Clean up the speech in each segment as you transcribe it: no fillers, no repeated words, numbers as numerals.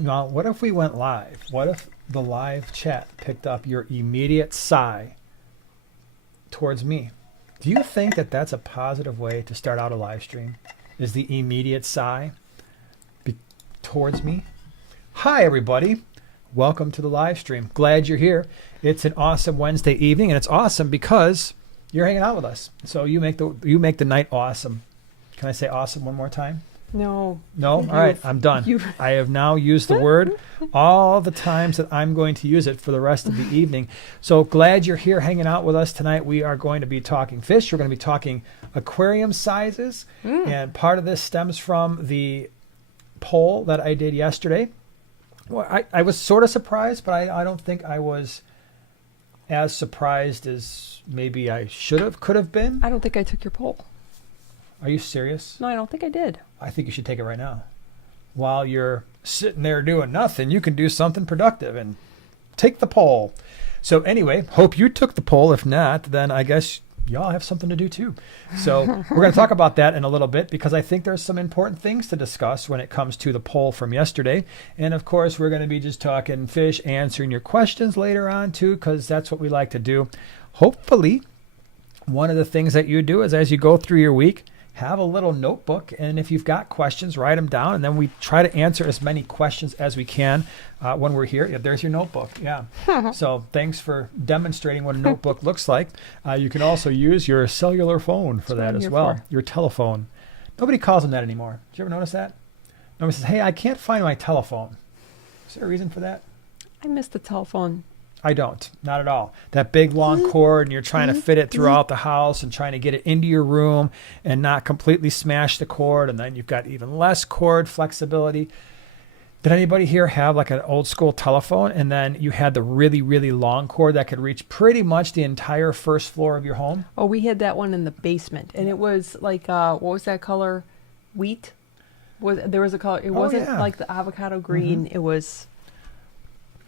Now, what if we went live? What if the live chat picked up your immediate sigh towards me? Do you think that that's a positive way to start out a live stream? Is the immediate sigh towards me? Hi, everybody. Welcome to the live stream. Glad you're here. It's an awesome Wednesday evening, and it's awesome because you're hanging out with us. So you make the night awesome. Can I say awesome one more time? No. No? All right, I'm done. I have now used the word all the times that I'm going to use it for the rest of the evening. So glad you're here hanging out with us tonight. We are going to be talking fish. We're going to be talking aquarium sizes. And part of this stems from the poll that I did yesterday. Well, I was sort of surprised, but I don't think I was as surprised as maybe I could have been. I don't think I took your poll. Are you serious? No, I don't think I did. I think you should take it right now. While you're sitting there doing nothing, you can do something productive and take the poll. So anyway, hope you took the poll. If not, then I guess y'all have something to do too. So we're going to talk about that in a little bit because I think there's some important things to discuss when it comes to the poll from yesterday. And of course, we're going to be just talking fish, answering your questions later on too, because that's what we like to do. Hopefully, one of the things that you do is as you go through your week, have a little notebook, and if you've got questions, write them down, and then we try to answer as many questions as we can when we're here. Yeah, there's your notebook. Yeah. So thanks for demonstrating what a notebook looks like. You can also use your cellular phone for that as well, your telephone. Nobody calls them that anymore. Did you ever notice that? Nobody says, hey, I can't find my telephone. Is there a reason for that? I miss the telephone. I don't. Not at all. That big long cord, and you're trying to fit it throughout the house and trying to get it into your room and not completely smash the cord, and then you've got even less cord flexibility. Did anybody here have like an old school telephone, and then you had the really, really long cord that could reach pretty much the entire first floor of your home? Oh, we had that one in the basement, and it was like, what was that color? Wheat? There was a color. It wasn't like the avocado green. It was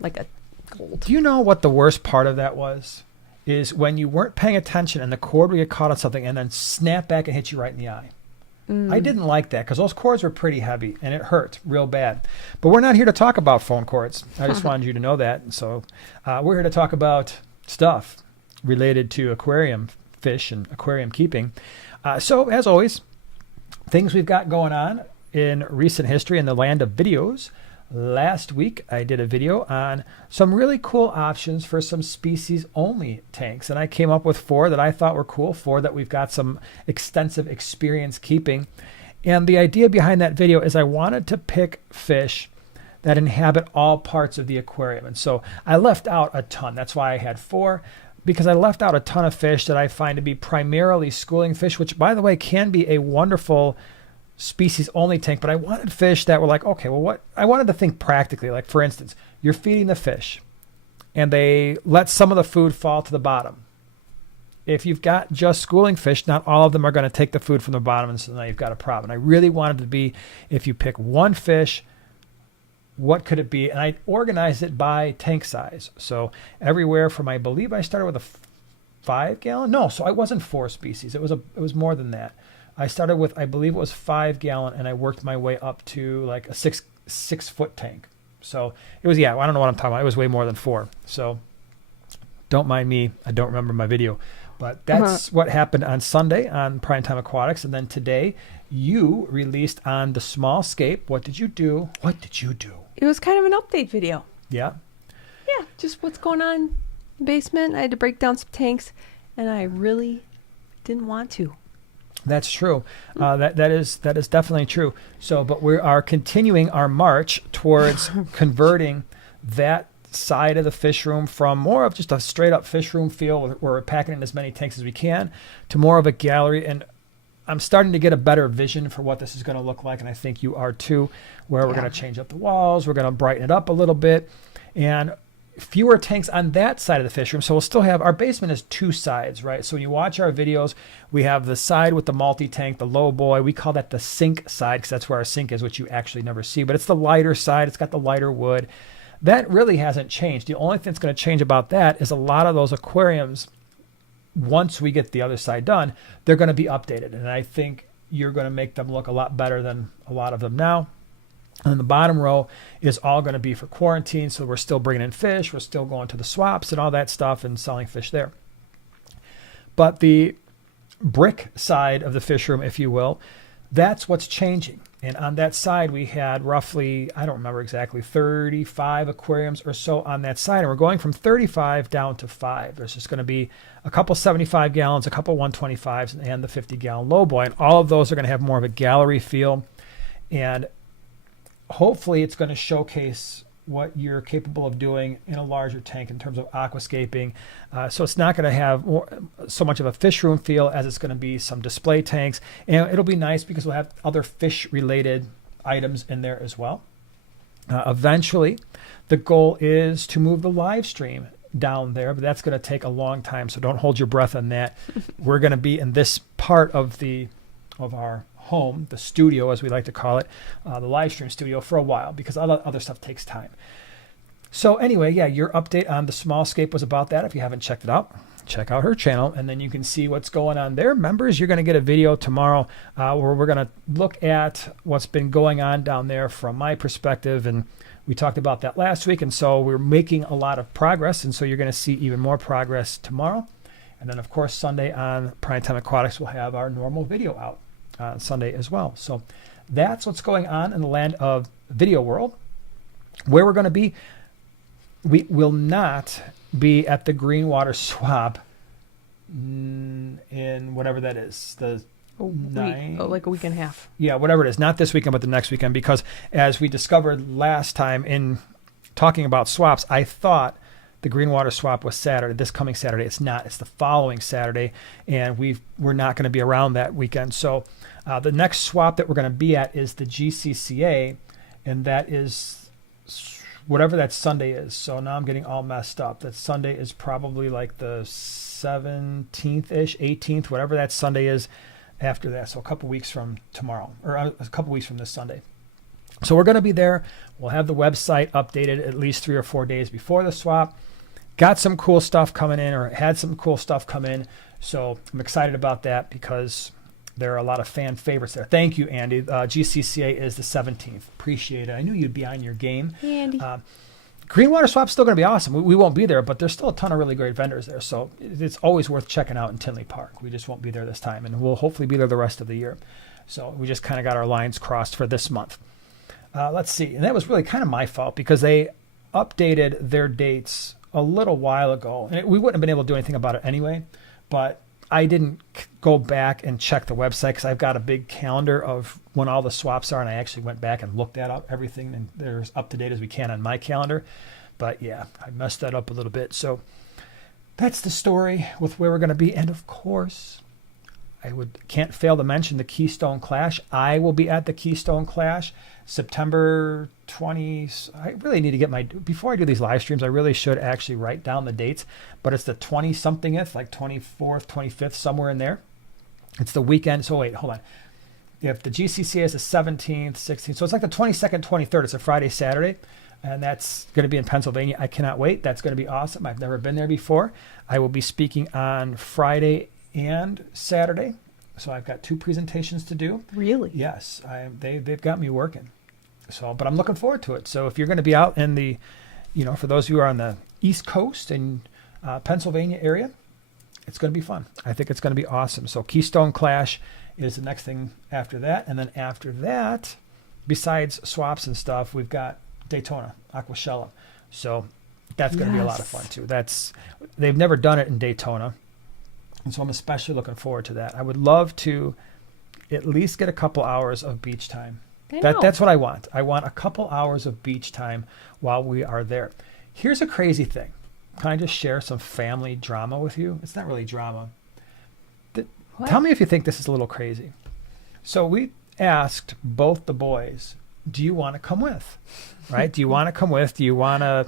like a gold. Do you know what the worst part of that was? Is when you weren't paying attention and the cord would get caught on something and then snap back and hit you right in the eye. I didn't like that because those cords were pretty heavy and it hurt real bad. But we're not here to talk about phone cords. I just wanted you to know that. So we're here to talk about stuff related to aquarium fish and aquarium keeping. So as always, things we've got going on in recent history in the land of videos. Last week, I did a video on some really cool options for some species-only tanks, and I came up with 4 that I thought were cool, 4 that we've got some extensive experience keeping. And the idea behind that video is I wanted to pick fish that inhabit all parts of the aquarium. And so I left out a ton. That's why I had 4, because I left out a ton of fish that I find to be primarily schooling fish, which, by the way, can be a wonderful species only tank, but I wanted fish that were like, okay, well, what I wanted to think practically. Like, for instance, you're feeding the fish and they let some of the food fall to the bottom. If you've got just schooling fish, not all of them are going to take the food from the bottom, and so now you've got a problem. And I really wanted to be, if you pick one fish, what could it be? And I organized it by tank size. So everywhere from, I believe I started with a 5 gallon. No, so I wasn't 4 species. It was more than that. I started with, I believe it was 5 gallon, and I worked my way up to like a six foot tank. So it was, I don't know what I'm talking about. It was way more than 4. So don't mind me. I don't remember my video. But that's what happened on Sunday on Primetime Aquatics. And then today you released on the small scape. What did you do? It was kind of an update video. Yeah? Yeah, just what's going on in the basement. I had to break down some tanks, and I really didn't want to. That's true. That is definitely true. So, but we are continuing our march towards converting that side of the fish room from more of just a straight up fish room feel where we're packing in as many tanks as we can to more of a gallery. And I'm starting to get a better vision for what this is going to look like. And I think you are too, where we're going to change up the walls. We're going to brighten it up a little bit, and fewer tanks on that side of the fish room. So we'll still have, our basement is 2 sides, right? So when you watch our videos, we have the side with the multi-tank, the low boy. We call that the sink side because that's where our sink is, which you actually never see. But it's the lighter side. It's got the lighter wood. That really hasn't changed. The only thing that's going to change about that is a lot of those aquariums, once we get the other side done, they're going to be updated. And I think you're going to make them look a lot better than a lot of them now. And the bottom row is all going to be for quarantine. So we're still bringing in fish. We're still going to the swaps and all that stuff and selling fish there. But the brick side of the fish room, if you will, that's what's changing. And on that side, we had roughly, I don't remember exactly, 35 aquariums or so on that side. And we're going from 35 down to 5. There's just going to be a couple 75 gallons, a couple 125s, and the 50-gallon lowboy. And all of those are going to have more of a gallery feel. And hopefully it's going to showcase what you're capable of doing in a larger tank in terms of aquascaping. So it's not going to have so much of a fish room feel as it's going to be some display tanks. And it'll be nice because we'll have other fish-related items in there as well. Eventually, the goal is to move the live stream down there, but that's going to take a long time, so don't hold your breath on that. We're going to be in this part of our home, the studio as we like to call it, the live stream studio, for a while because other stuff takes time. So anyway, yeah, your update on the small scape was about that. If you haven't checked it out, check out her channel and then you can see what's going on there. Members, you're going to get a video tomorrow where we're going to look at what's been going on down there from my perspective, and we talked about that last week, and so we're making a lot of progress, and so you're going to see even more progress tomorrow. And then of course Sunday on Primetime Aquatics we'll have our normal video out Sunday as well. So that's what's going on in the land of video world. Where we're going to be, we will not be at the Greenwater Swap in whatever that is, like a week and a half. Yeah, whatever it is, not this weekend but the next weekend, because as we discovered last time in talking about swaps, I thought the Greenwater Swap was Saturday, this coming Saturday. It's not. It's the following Saturday, and we're not going to be around that weekend. So the next swap that we're going to be at is the GCCA, and that is whatever that Sunday is. So now I'm getting all messed up. That Sunday is probably like the 17th-ish, 18th, whatever that Sunday is after that. So a couple weeks from tomorrow, or a couple weeks from this Sunday. So we're going to be there. We'll have the website updated at least 3 or 4 days before the swap. Got some cool stuff coming in, or had some cool stuff come in. So I'm excited about that because there are a lot of fan favorites there. Thank you, Andy. GCCA is the 17th. Appreciate it. I knew you'd be on your game. Hey, Andy. Greenwater Swap's still going to be awesome. We won't be there, but there's still a ton of really great vendors there. So it's always worth checking out in Tinley Park. We just won't be there this time, and we'll hopefully be there the rest of the year. So we just kind of got our lines crossed for this month. Let's see. And that was really kind of my fault because they updated their dates a little while ago. And we wouldn't have been able to do anything about it anyway, but I didn't go back and check the website because I've got a big calendar of when all the swaps are, and I actually went back and looked that up, everything, and they're as up to date as we can on my calendar. But yeah, I messed that up a little bit. So that's the story with where we're going to be. And of course, can't fail to mention the Keystone Clash. I will be at the Keystone Clash September 20th. I really need to get before I do these live streams, I really should actually write down the dates, but it's the 20-somethingth, like 24th, 25th, somewhere in there. It's the weekend. So wait, hold on. If the GCCA is the 17th, 16th, so it's like the 22nd, 23rd. It's a Friday, Saturday, and that's going to be in Pennsylvania. I cannot wait. That's going to be awesome. I've never been there before. I will be speaking on Friday and Saturday. So I've got 2 presentations to do. Really? Yes. They've got me working. So, but I'm looking forward to it. So if you're going to be out in the, for those of you who are on the East Coast and Pennsylvania area, it's going to be fun. I think it's going to be awesome. So Keystone Clash is the next thing after that. And then after that, besides swaps and stuff, we've got Daytona, Aquashella. So that's going to be a lot of fun too. They've never done it in Daytona. And so I'm especially looking forward to that. I would love to at least get a couple hours of beach time. That's what I want. I want a couple hours of beach time while we are there. Here's a crazy thing. Can I just share some family drama with you? It's not really drama. Tell me if you think this is a little crazy. So we asked both the boys, do you want to come with? Right? Do you want to come with? Do you want to,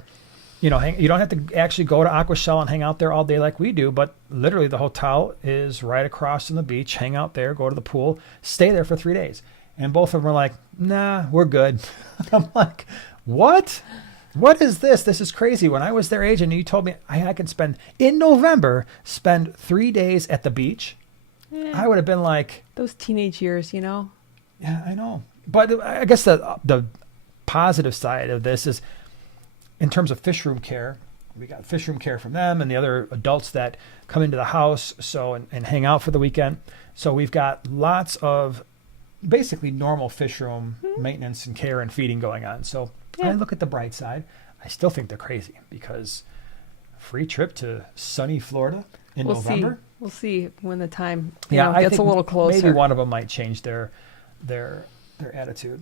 you don't have to actually go to Aquashella and hang out there all day like we do, but literally the hotel is right across from the beach. Hang out there, go to the pool, stay there for 3 days. And both of them were like, nah, we're good. I'm like, what? What is this? This is crazy. When I was their age and you told me I could spend 3 days at the beach, I would have been like... Those teenage years, Yeah, I know. But I guess the positive side of this is in terms of fish room care. We got fish room care from them and the other adults that come into the house and hang out for the weekend. So we've got lots of basically normal fish room maintenance and care and feeding going on. So I look at the bright side. I still think they're crazy because free trip to sunny Florida in November. We'll see when the time I gets think a little closer. Maybe one of them might change their attitude.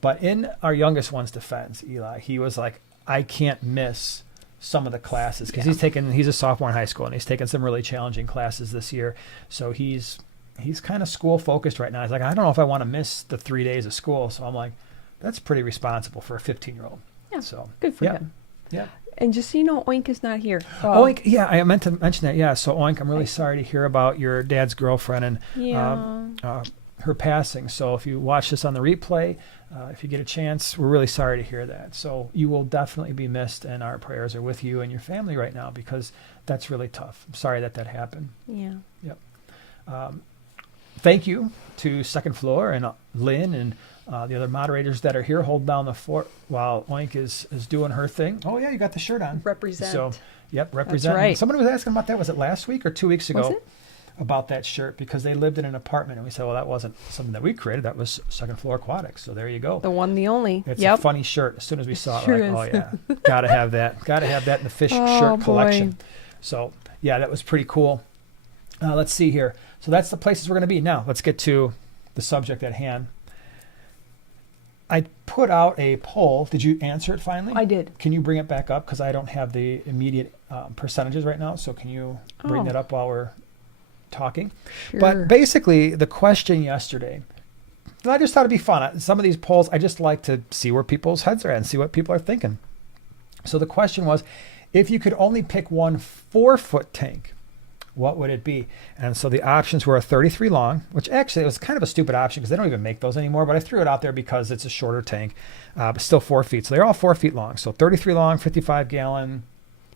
But in our youngest one's defense, Eli, he was like, I can't miss some of the classes because he's a sophomore in high school and he's taken some really challenging classes this year. So he's kind of school focused right now. He's like, I don't know if I want to miss the 3 days of school. So I'm like, that's pretty responsible for a 15-year-old. Yeah. So good for him. Yeah. And just so you know, Oink is not here. Oink, I meant to mention that. Yeah. So Oink, I'm really sorry to hear about your dad's girlfriend and her passing. So if you watch this on the replay, if you get a chance, we're really sorry to hear that. So you will definitely be missed, and our prayers are with you and your family right now because that's really tough. I'm sorry that happened. Yeah. Yep. Thank you to Second Floor and Lynn and the other moderators that are here. Hold down the fort while Oink is doing her thing. Oh, yeah, you got the shirt on. Represent. So, represent. That's right. Somebody was asking about that. Was it last week or 2 weeks ago? Was it? About that shirt because they lived in an apartment and we said, well, that wasn't something that we created. That was Second Floor Aquatics. So there you go. The one, the only. It's a funny shirt. As soon as we saw it, we're like, oh yeah, gotta have that. Gotta have that in the fish shirt collection. So yeah, that was pretty cool. Let's see here. So that's the places we're going to be. Now let's get to the subject at hand. I put out a poll. Did you answer it finally? I did. Can you bring it back up? Because I don't have the immediate percentages right now. So can you bring that up while we're talking? Sure. But basically the question yesterday, I just thought it'd be fun. Some of these polls, I just like to see where people's heads are at and see what people are thinking. So the question was, if you could only pick one 4-foot tank, what would it be? And so the options were a 33 long, which actually it was kind of a stupid option because they don't even make those anymore, but I threw it out there because it's a shorter tank, but still 4 feet. So they're all 4 feet long. So 33 long, 55 gallon,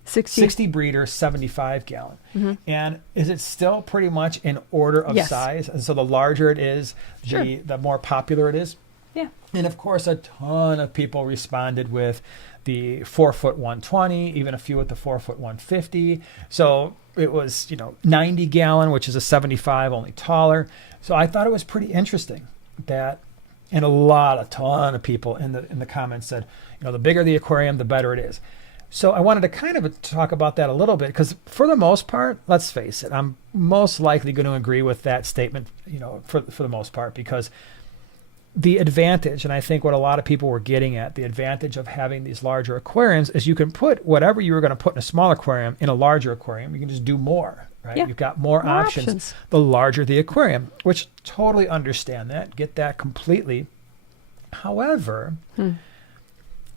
60 breeder, 75 gallon. Mm-hmm. And is it still pretty much in order of size? And so the larger it is, the more popular it is. Yeah. And of course, a ton of people responded with the 4-foot 120, even a few with the 4-foot 150. So it was, 90 gallon, which is a 75, only taller. So I thought it was pretty interesting that, and a ton of people in the comments said, the bigger the aquarium, the better it is. So I wanted to kind of talk about that a little bit because for the most part, let's face it, I'm most likely going to agree with that statement, for the most part, because the advantage, and I think what a lot of people were getting at, the advantage of having these larger aquariums is you can put whatever you were going to put in a small aquarium in a larger aquarium. You can just do more, right? Yeah. You've got more options the larger the aquarium, which totally understand that, get that completely. However,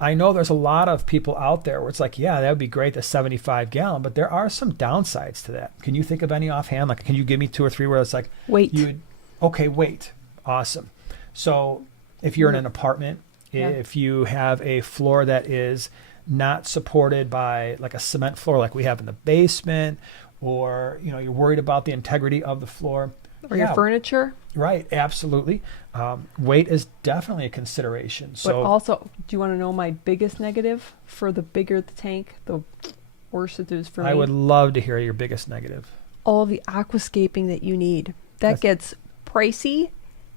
I know there's a lot of people out there where it's like, yeah, that would be great, the 75 gallon, but there are some downsides to that. Can you think of any offhand? Like, can you give me 2 or 3 where it's like, weight? Weight. Awesome. So if you're in an apartment, if you have a floor that is not supported by like a cement floor like we have in the basement, or, you're worried about the integrity of the floor. Or your furniture. Right, absolutely. Weight is definitely a consideration. But also, do you want to know my biggest negative for the bigger the tank, the worse it is for me? I would love to hear your biggest negative. All the aquascaping that you need. That gets pricey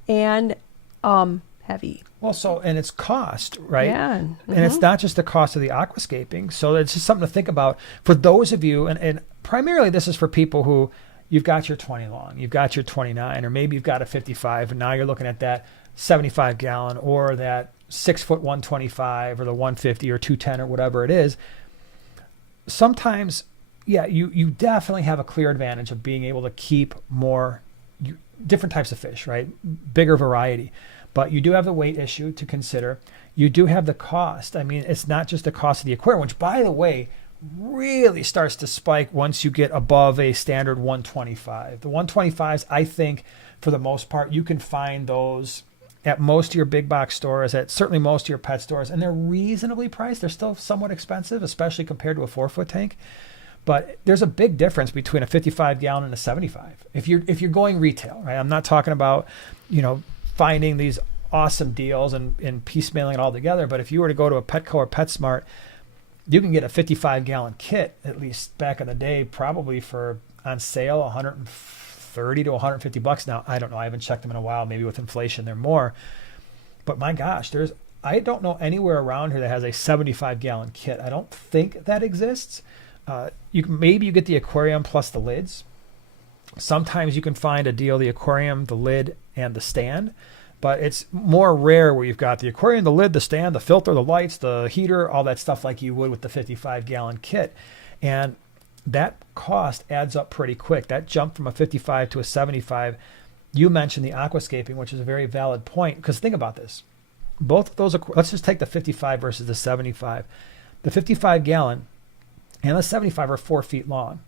and heavy. Well, and it's cost, right? Yeah. And it's not just the cost of the aquascaping. So it's just something to think about for those of you, and primarily this is for people who, you've got your 20 long, you've got your 29, or maybe you've got a 55, and now you're looking at that 75 gallon or that 6-foot 125 or the 150 or 210 or whatever it is. Sometimes, you definitely have a clear advantage of being able to keep more different types of fish, right? Bigger variety. But you do have the weight issue to consider. You do have the cost. I mean, it's not just the cost of the aquarium, which, by the way, really starts to spike once you get above a standard 125. The 125s, I think, for the most part, you can find those at most of your big box stores, at certainly most of your pet stores, and they're reasonably priced. They're still somewhat expensive, especially compared to a 4-foot tank. But there's a big difference between a 55 gallon and a 75. If you're going retail, right? I'm not talking about, finding these awesome deals and piecemealing it all together. But if you were to go to a Petco or PetSmart, you can get a 55-gallon kit, at least back in the day, probably for on sale, 130 to 150 bucks. Now, I don't know. I haven't checked them in a while. Maybe with inflation, they're more. But my gosh, I don't know anywhere around here that has a 75-gallon kit. I don't think that exists. Maybe you get the aquarium plus the lids. Sometimes you can find a deal, the aquarium, the lid, and the stand. But it's more rare where you've got the aquarium, the lid, the stand, the filter, the lights, the heater, all that stuff like you would with the 55-gallon kit. And that cost adds up pretty quick. That jump from a 55 to a 75. You mentioned the aquascaping, which is a very valid point. Because think about this. Both of those, let's just take the 55 versus the 75. The 55-gallon and the 75 are 4 feet long.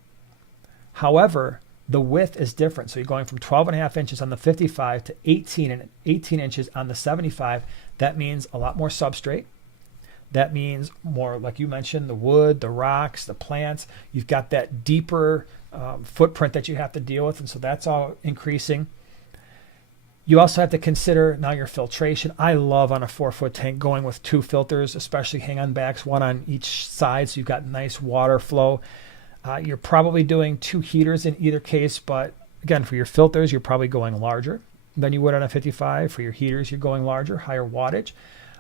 However, the width is different. So you're going from 12.5 inches on the 55 to 18 inches on the 75. That means a lot more substrate. That means more, like you mentioned, the wood, the rocks, the plants. You've got that deeper footprint that you have to deal with. And so that's all increasing. You also have to consider now your filtration. I love on a 4-foot tank going with 2 filters, especially hang-on backs, one on each side. So you've got nice water flow. You're probably doing 2 heaters in either case, but again, for your filters, you're probably going larger than you would on a 55. For your heaters, you're going larger, higher wattage.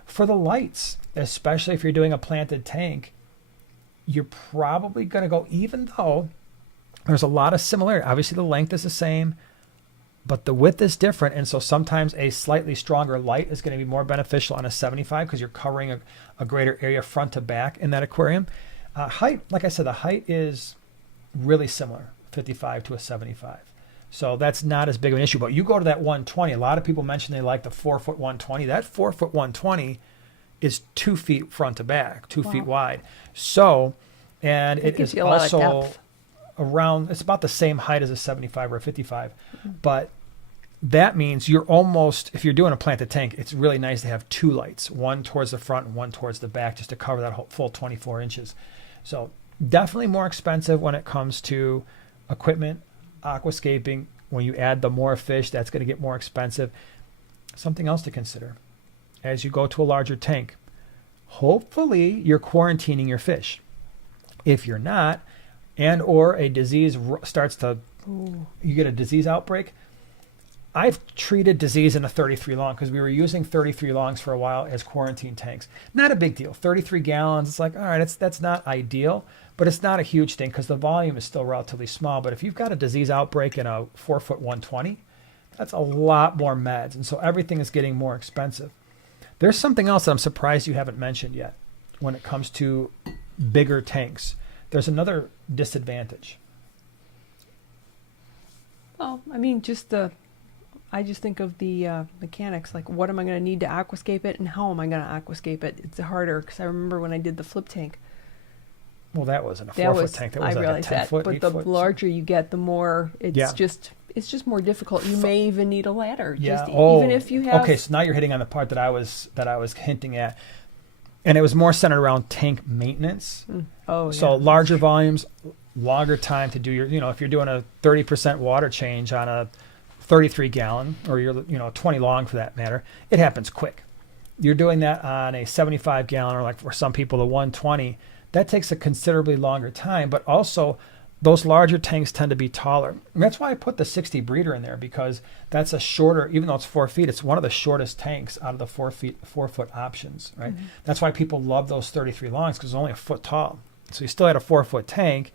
For the lights, especially if you're doing a planted tank, you're probably going to go, even though there's a lot of similarity. Obviously, the length is the same, but the width is different. And so sometimes a slightly stronger light is going to be more beneficial on a 75 because you're covering a greater area front to back in that aquarium. Height, like I said, the height is really similar, 55 to a 75. So that's not as big of an issue. But you go to that 120. A lot of people mention they like the 4-foot 120. That 4-foot 120 is 2 feet front to back, 2 feet wide. So, and it is also around, it's about the same height as a 75 or a 55. Mm-hmm. But that means you're almost, if you're doing a planted tank, it's really nice to have 2 lights, one towards the front and one towards the back, just to cover that whole full 24 inches. So definitely more expensive when it comes to equipment, aquascaping. When you add the more fish, that's going to get more expensive. Something else to consider as you go to a larger tank. Hopefully you're quarantining your fish. If you're not, and or a disease starts to, you get a disease outbreak. I've treated disease in a 33 long because we were using 33 longs for a while as quarantine tanks. Not a big deal. 33 gallons, it's like, all right, that's not ideal, but it's not a huge thing because the volume is still relatively small. But if you've got a disease outbreak in a 4-foot 120, that's a lot more meds. And so everything is getting more expensive. There's something else that I'm surprised you haven't mentioned yet when it comes to bigger tanks. There's another disadvantage. Well, I mean, I just think of the mechanics, like what am I going to need to aquascape it and how am I going to aquascape it? It's harder because I remember when I did the flip tank. Well, that wasn't a 4-foot tank. That was like a 10-foot, but the larger you get, the more it's just more difficult. You may even need a ladder. Yeah. Even if you have. Okay, so now you're hitting on the part that I was hinting at, and it was more centered around tank maintenance. So larger volumes, longer time to do your. If you're doing a 30% water change on a 33 gallon or you're 20 long for that matter, it happens quick. You're doing that on a 75 gallon or like for some people the 120, that takes a considerably longer time, but also those larger tanks tend to be taller. And that's why I put the 60 breeder in there because that's a shorter, even though it's 4 feet, it's one of the shortest tanks out of the 4-foot options, right? Mm-hmm. That's why people love those 33 longs because it's only a foot tall. So you still had a 4-foot tank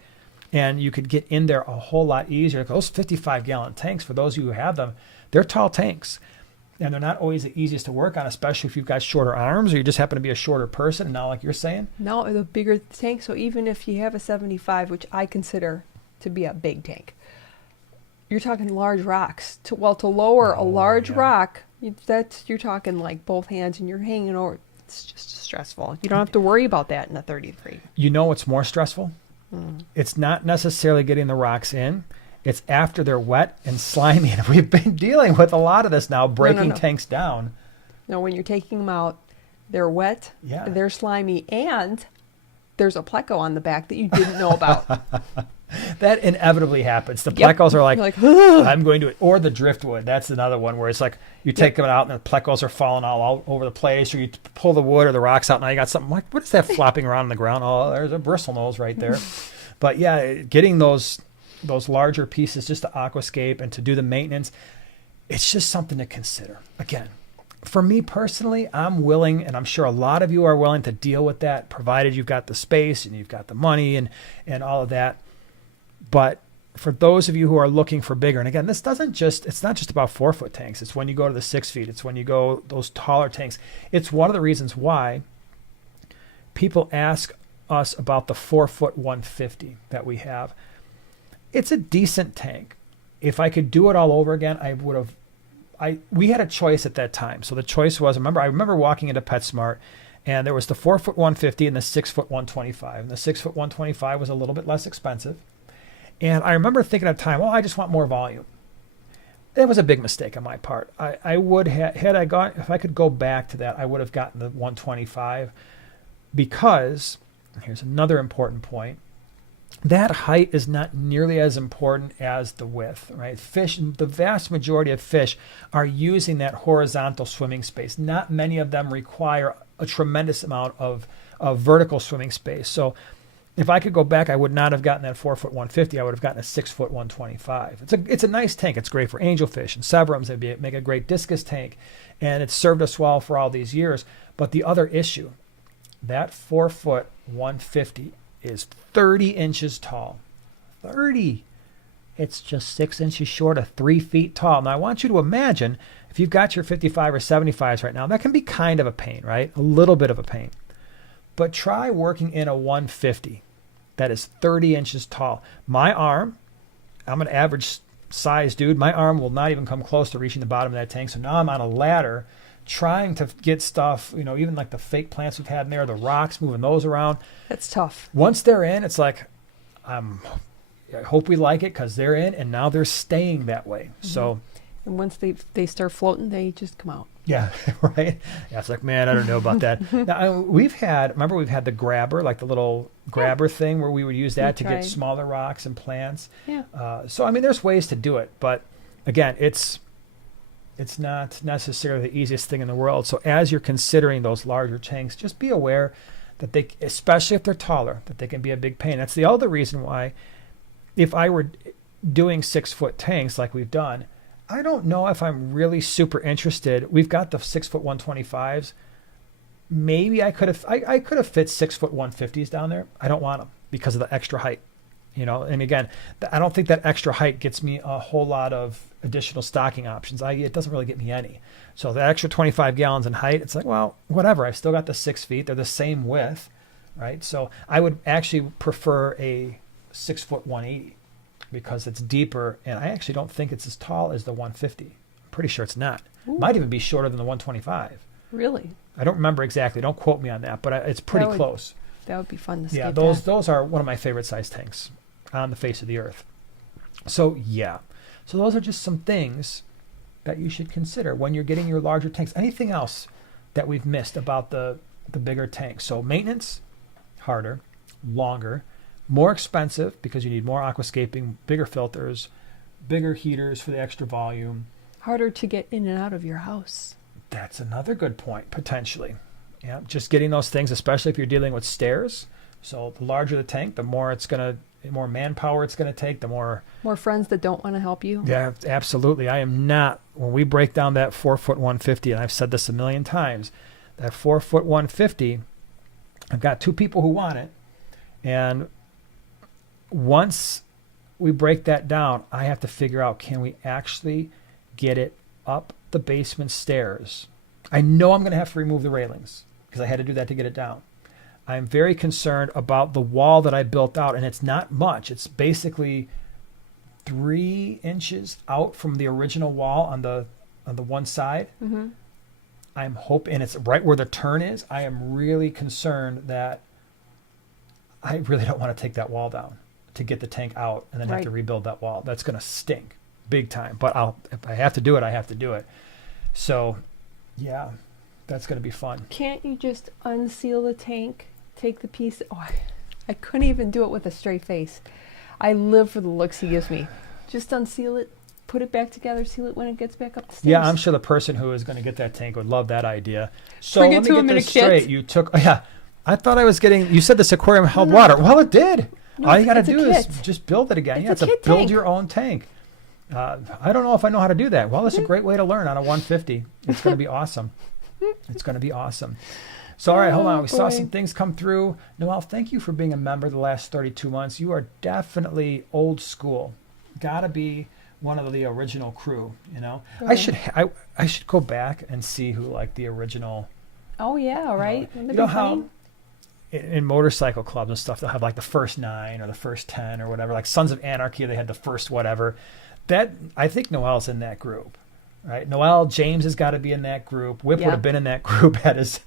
and you could get in there a whole lot easier. Those 55-gallon tanks, for those of you who have them, they're tall tanks. And they're not always the easiest to work on, especially if you've got shorter arms or you just happen to be a shorter person. And now, like you're saying? No, the bigger the tank. So even if you have a 75, which I consider to be a big tank, you're talking large rocks. To lower a large rock, you're talking like both hands and you're hanging over. It's just stressful. You don't have to worry about that in a 33. You know what's more stressful? It's not necessarily getting the rocks in. It's after they're wet and slimy. And we've been dealing with a lot of this now, breaking tanks down. No, when you're taking them out, they're wet, they're slimy, and there's a pleco on the back that you didn't know about. That inevitably happens. The plecos are like, I'm going to, or the driftwood. That's another one where it's like you take them out and the plecos are falling all over the place, or you pull the wood or the rocks out and now you got something like, what is that flopping around on the ground? Oh, there's a bristlenose right there. But yeah, getting those larger pieces just to aquascape and to do the maintenance, it's just something to consider. Again, for me personally, I'm willing, and I'm sure a lot of you are willing to deal with that, provided you've got the space and you've got the money and all of that. But for those of you who are looking for bigger, and again, it's not just about 4-foot tanks. It's when you go to the 6 feet. It's when you go those taller tanks. It's one of the reasons why people ask us about the 4-foot 150 that we have. It's a decent tank. If I could do it all over again, I would have. We had a choice at that time. So the choice was, I remember walking into PetSmart, and there was the 4-foot 150 and the 6-foot 125. And the 6-foot 125 was a little bit less expensive. And I remember thinking at the time, I just want more volume. That was a big mistake on my part. I would have, if I could go back to that, I would have gotten the 125, because here's another important point. That height is not nearly as important as the width, right? Fish, the vast majority of fish are using that horizontal swimming space. Not many of them require a tremendous amount of vertical swimming space. So if I could go back, I would not have gotten that 4-foot 150. I would have gotten a 6-foot 125. It's a nice tank. It's great for angelfish and severums. It'd make a great discus tank, and it's served us well for all these years. But the other issue, that 4-foot 150 is 30 inches tall. 30. It's just 6 inches short of 3 feet tall. Now, I want you to imagine if you've got your 55 or 75s right now, that can be kind of a pain, right? A little bit of a pain. But try working in a 150 that is 30 inches tall. My arm, I'm an average size dude. My arm will not even come close to reaching the bottom of that tank. So now I'm on a ladder trying to get stuff, even like the fake plants we've had in there, the rocks, moving those around. That's tough. Once they're in, it's like, I hope we like it, because they're in and now they're staying that way. Mm-hmm. So, and once they start floating, they just come out. Yeah, right. Yeah, it's like, man, I don't know about that. Now, we've had the grabber, like the little grabber thing where we would use that to get smaller rocks and plants. Yeah. So, there's ways to do it. But again, it's not necessarily the easiest thing in the world. So as you're considering those larger tanks, just be aware that they, especially if they're taller, that they can be a big pain. That's the other reason why, if I were doing 6-foot tanks like we've done, I don't know if I'm really super interested. We've got the 6-foot 125s. Maybe I could have fit 6-foot 150s down there. I don't want them because of the extra height. And again, I don't think that extra height gets me a whole lot of additional stocking options. It doesn't really get me any. So the extra 25 gallons in height, it's like, well, whatever. I've still got the 6 feet. They're the same width, right? So I would actually prefer a 6-foot 180 because it's deeper, and I actually don't think it's as tall as the 150. I'm pretty sure it's not. Ooh. Might even be shorter than the 125. Really? I don't remember exactly. Don't quote me on that, but it's pretty close. That would be fun to see. Yeah, those are one of my favorite size tanks on the face of the earth. So those are just some things that you should consider when you're getting your larger tanks. Anything else that we've missed about the bigger tanks? So maintenance, harder, longer, more expensive because you need more aquascaping, bigger filters, bigger heaters for the extra volume. Harder to get in and out of your house. That's another good point, potentially. Yeah, just getting those things, especially if you're dealing with stairs. So the larger the tank, the more manpower it's going to take, the more friends that don't want to help you. Yeah, absolutely. I am not, when we break down that 4-foot 150, and I've said this a million times, that 4-foot 150, I've got 2 people who want it. And once we break that down, I have to figure out, can we actually get it up the basement stairs? I know I'm going to have to remove the railings because I had to do that to get it down. I'm very concerned about the wall that I built out, and it's not much. It's basically 3 inches out from the original wall on the one side. Mm-hmm. I'm hoping, and it's right where the turn is. I am really concerned that I really don't want to take that wall down to get the tank out and then have to rebuild that wall. That's going to stink big time. But if I have to do it, I have to do it. So, yeah, that's going to be fun. Can't you just unseal the tank, take the piece? Oh, I couldn't even do it with a straight face. I live for the looks he gives me. Just unseal it, put it back together, seal it when it gets back up the stairs. Yeah, I'm sure the person who is going to get that tank would love that idea. So Bring let it me to get him in this a kit. straight. You took, yeah, I thought I was getting, you said this aquarium held water. Well, it did. No, All you got to it's a do is kit. just build it again. It's Yeah, a it's a kit build tank. your own tank. I don't know if I know how to do that. Well, it's a great way to learn on a 150. It's going to be awesome. It's going to be awesome. So, all right, hold on. We saw boy. some things come through. Noelle, thank you for being a member the last 32 months. You are definitely old school. Got to be one of the original crew, you know? I should go back and see who, like, the original. Oh, yeah, right? You know how in motorcycle clubs and stuff, they'll have, like, the first 9 or the first 10 or whatever. Like Sons of Anarchy, they had the first whatever. That, I think Noelle's in that group. Right, Noelle, James has got to be in that group. Whip would have been in that group had his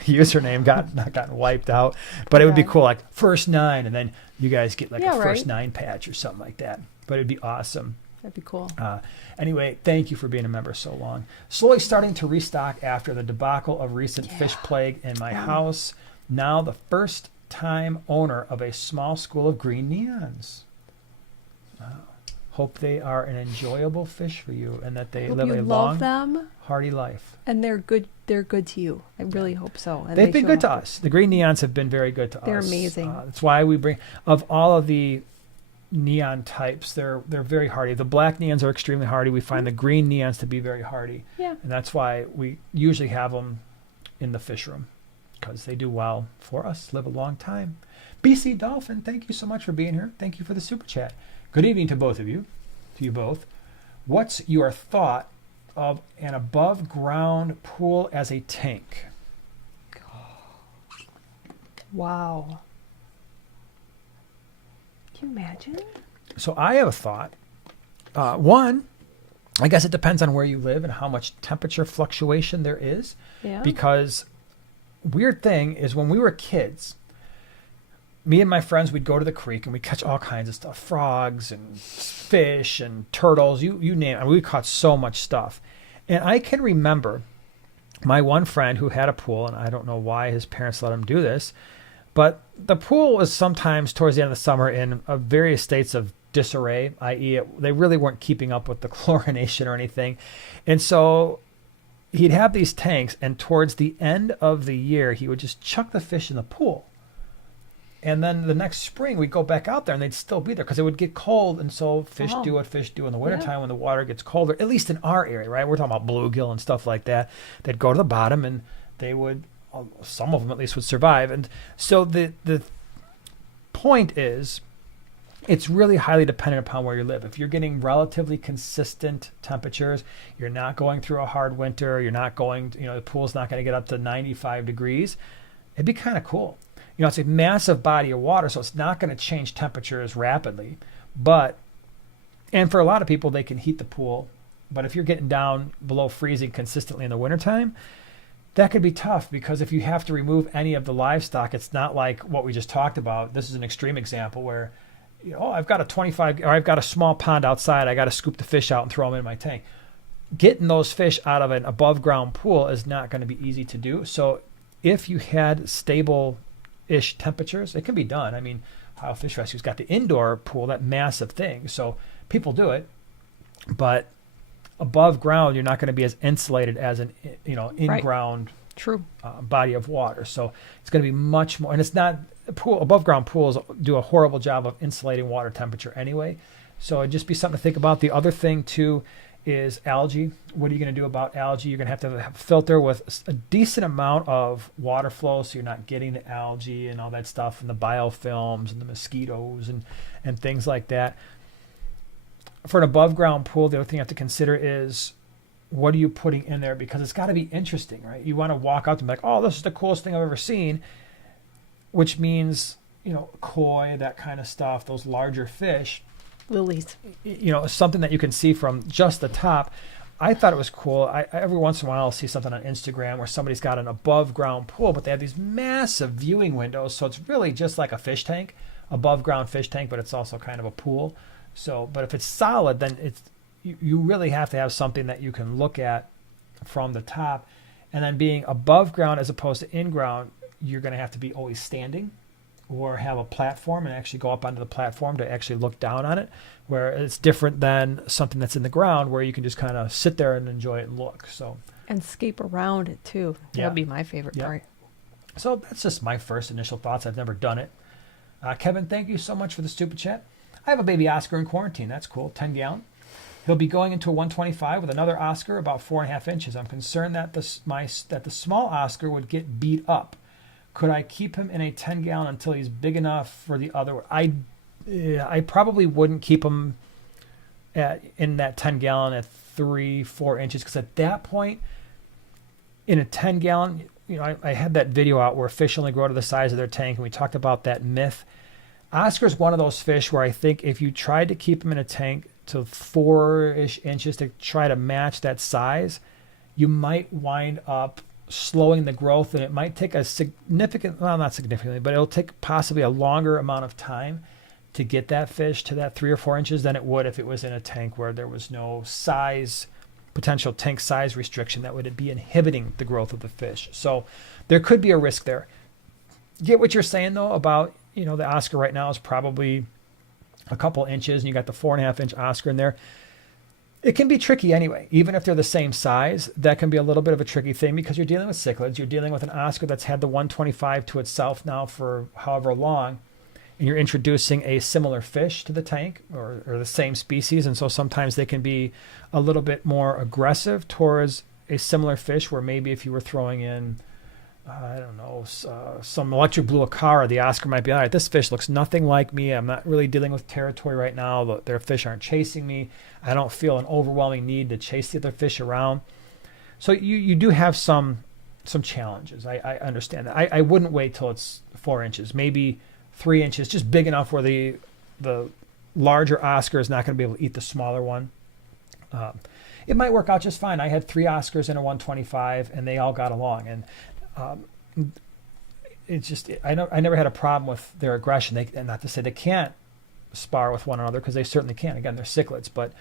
username not gotten wiped out. But it would be cool, like first 9, and then you guys get like a first 9 patch or something like that. But it'd be awesome. That'd be cool. Anyway, thank you for being a member so long. Slowly starting to restock after the debacle of recent fish plague in my house. Now the first time owner of a small school of green neons. Hope they are an enjoyable fish for you and that they live a long, hearty life. And they're good. They're good to you. I really hope so. And They've been good to us. The green neons have been very good to us. They're amazing. That's why we bring, of all of the neon types, they're very hardy. The black neons are extremely hardy. We find the green neons to be very hardy. Yeah. And that's why we usually have them in the fish room, because they do well for us, live a long time. BC Dolphin, thank you so much for being here. Thank you for the super chat. Good evening to both of you, to you both. What's your thought of an above ground pool as a tank? Wow. Can you imagine? So I have a thought. One, I guess it depends on where you live and how much temperature fluctuation there is. Yeah. Because weird thing is when we were kids, me and my friends, we'd go to the creek and we'd catch all kinds of stuff. Frogs and fish and turtles, you name it. I mean, we caught so much stuff. And I can remember my one friend who had a pool, and I don't know why his parents let him do this, but the pool was sometimes towards the end of the summer in various states of disarray, i.e. they really weren't keeping up with the chlorination or anything. And so he'd have these tanks, and towards the end of the year, he would just chuck the fish in the pool. And then the next spring, we'd go back out there, and they'd still be there because it would get cold. And so fish do what fish do in the wintertime when the water gets colder, at least in our area, right? We're talking about bluegill and stuff like that. They'd go to the bottom, and they would, some of them at least, would survive. And so the point is, it's really highly dependent upon where you live. If you're getting relatively consistent temperatures, you're not going through a hard winter, you're not going, the pool's not going to get up to 95 degrees, it'd be kind of cool. It's a massive body of water, so it's not going to change temperatures rapidly. And for a lot of people, they can heat the pool. But if you're getting down below freezing consistently in the wintertime, that could be tough, because if you have to remove any of the livestock, it's not like what we just talked about. This is an extreme example where, I've got I've got a small pond outside. I got to scoop the fish out and throw them in my tank. Getting those fish out of an above ground pool is not going to be easy to do. So if you had stable-ish temperatures, it can be done. I mean, Ohio Fish Rescue's got the indoor pool, that massive thing. So people do it, but above ground, you're not going to be as insulated as an in-ground body of water. So it's going to be much more, and it's not above ground pools do a horrible job of insulating water temperature anyway. So it'd just be something to think about. The other thing too is algae. What are you going to do about algae? You're going to have a filter with a decent amount of water flow, so you're not getting the algae and all that stuff, and the biofilms and the mosquitoes and things like that. For an above ground pool, the other thing you have to consider is, what are you putting in there? Because it's got to be interesting, right? You want to walk out and be like, oh, this is the coolest thing I've ever seen, which means, koi, that kind of stuff, those larger fish. Lilies. Something that you can see from just the top. I thought it was cool. I every once in a while I'll see something on Instagram where somebody's got an above ground pool, but they have these massive viewing windows. So it's really just like a fish tank, above ground fish tank, but it's also kind of a pool. So, but if it's solid, then you really have to have something that you can look at from the top. And then being above ground as opposed to in ground, you're going to have to be always standing, or have a platform and actually go up onto the platform to actually look down on it, where it's different than something that's in the ground where you can just kind of sit there and enjoy it and look. So And scape around it too. Yeah. That'd be my favorite Yeah. part. So that's just my first initial thoughts. I've never done it. Kevin, thank you so much for the stupid chat. I have a baby Oscar in quarantine. That's cool. 10 gallon. He'll be going into a 125 with another Oscar about 4.5 inches. I'm concerned that the small Oscar would get beat up. Could I keep him in a 10 gallon until he's big enough for the other? I probably wouldn't keep him in that 10 gallon at 3-4 inches, because at that point, in a 10 gallon, I had that video out where fish only grow to the size of their tank, and we talked about that myth. Oscar's one of those fish where I think if you tried to keep him in a tank to 4-ish inches to try to match that size, you might wind up slowing the growth, and it might take a significant, well, not significantly, but it'll take possibly a longer amount of time to get that fish to that 3 or 4 inches than it would if it was in a tank where there was no potential tank size restriction that would be inhibiting the growth of the fish. So there could be a risk there. Get what you're saying though about, the Oscar right now is probably a couple inches, and you got the 4.5 inch Oscar in there. It can be tricky anyway. Even if they're the same size, that can be a little bit of a tricky thing, because you're dealing with cichlids. You're dealing with an Oscar that's had the 125 to itself now for however long, and you're introducing a similar fish to the tank, or the same species. And so sometimes they can be a little bit more aggressive towards a similar fish, where maybe if you were throwing in, I don't know, some electric blue acara, the Oscar might be, all right, this fish looks nothing like me. I'm not really dealing with territory right now. Their fish aren't chasing me. I don't feel an overwhelming need to chase the other fish around. So you do have some challenges. I understand that. I wouldn't wait till it's 4 inches, maybe 3 inches, just big enough where the larger Oscar is not going to be able to eat the smaller one. It might work out just fine. I had 3 Oscars in a 125, and they all got along. And it's just, I never had a problem with their aggression. And not to say they can't spar with one another, because they certainly can. Again, they're cichlids, but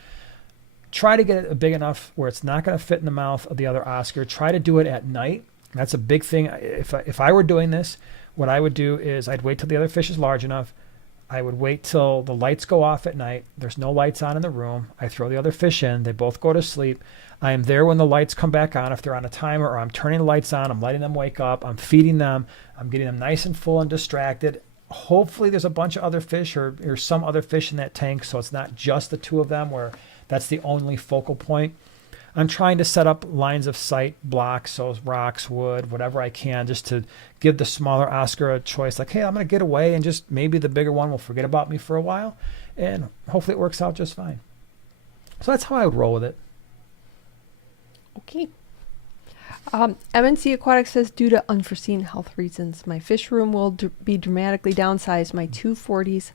try to get it big enough where it's not going to fit in the mouth of the other Oscar. Try to do it at night. That's a big thing. If I were doing this, what I would do is I'd wait till the other fish is large enough. I would wait till the lights go off at night. There's no lights on in the room. I throw the other fish in. They both go to sleep. I am there when the lights come back on. If they're on a timer, or I'm turning the lights on, I'm letting them wake up. I'm feeding them. I'm getting them nice and full and distracted. Hopefully there's a bunch of other fish or some other fish in that tank, so it's not just the 2 of them where that's the only focal point. I'm trying to set up lines of sight blocks, so rocks, wood, whatever I can, just to give the smaller Oscar a choice. Like, hey, I'm going to get away, and just maybe the bigger one will forget about me for a while, and hopefully it works out just fine. So that's how I would roll with it. Okay. MNC Aquatics says, due to unforeseen health reasons, my fish room will be dramatically downsized. My 240s,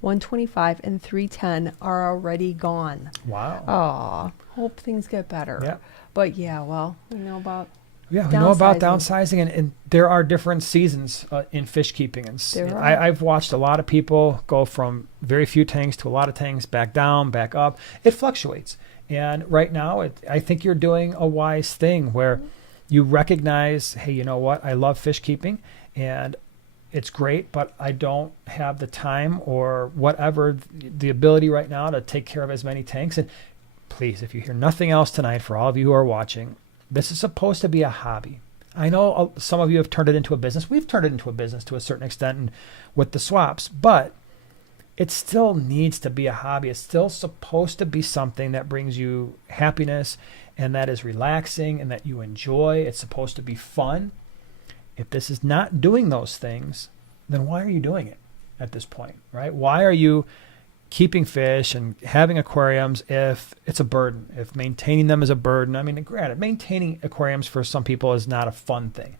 125, and 310 are already gone. Wow. Aw, hope things get better. Yeah. But yeah, well, we know about downsizing, and there are different seasons in fish keeping. And I've watched a lot of people go from very few tanks to a lot of tanks, back down, back up. It fluctuates. And right now, I think you're doing a wise thing where you recognize, hey, you know what? I love fish keeping, and it's great, but I don't have the time or whatever, the ability right now to take care of as many tanks. And please, if you hear nothing else tonight, for all of you who are watching, this is supposed to be a hobby. I know some of you have turned it into a business. We've turned it into a business to a certain extent and with the swaps, but it still needs to be a hobby. It's still supposed to be something that brings you happiness and that is relaxing and that you enjoy. It's supposed to be fun. If this is not doing those things, then why are you doing it at this point, right? Why are you keeping fish and having aquariums if it's a burden, if maintaining them is a burden? I mean, granted, maintaining aquariums for some people is not a fun thing.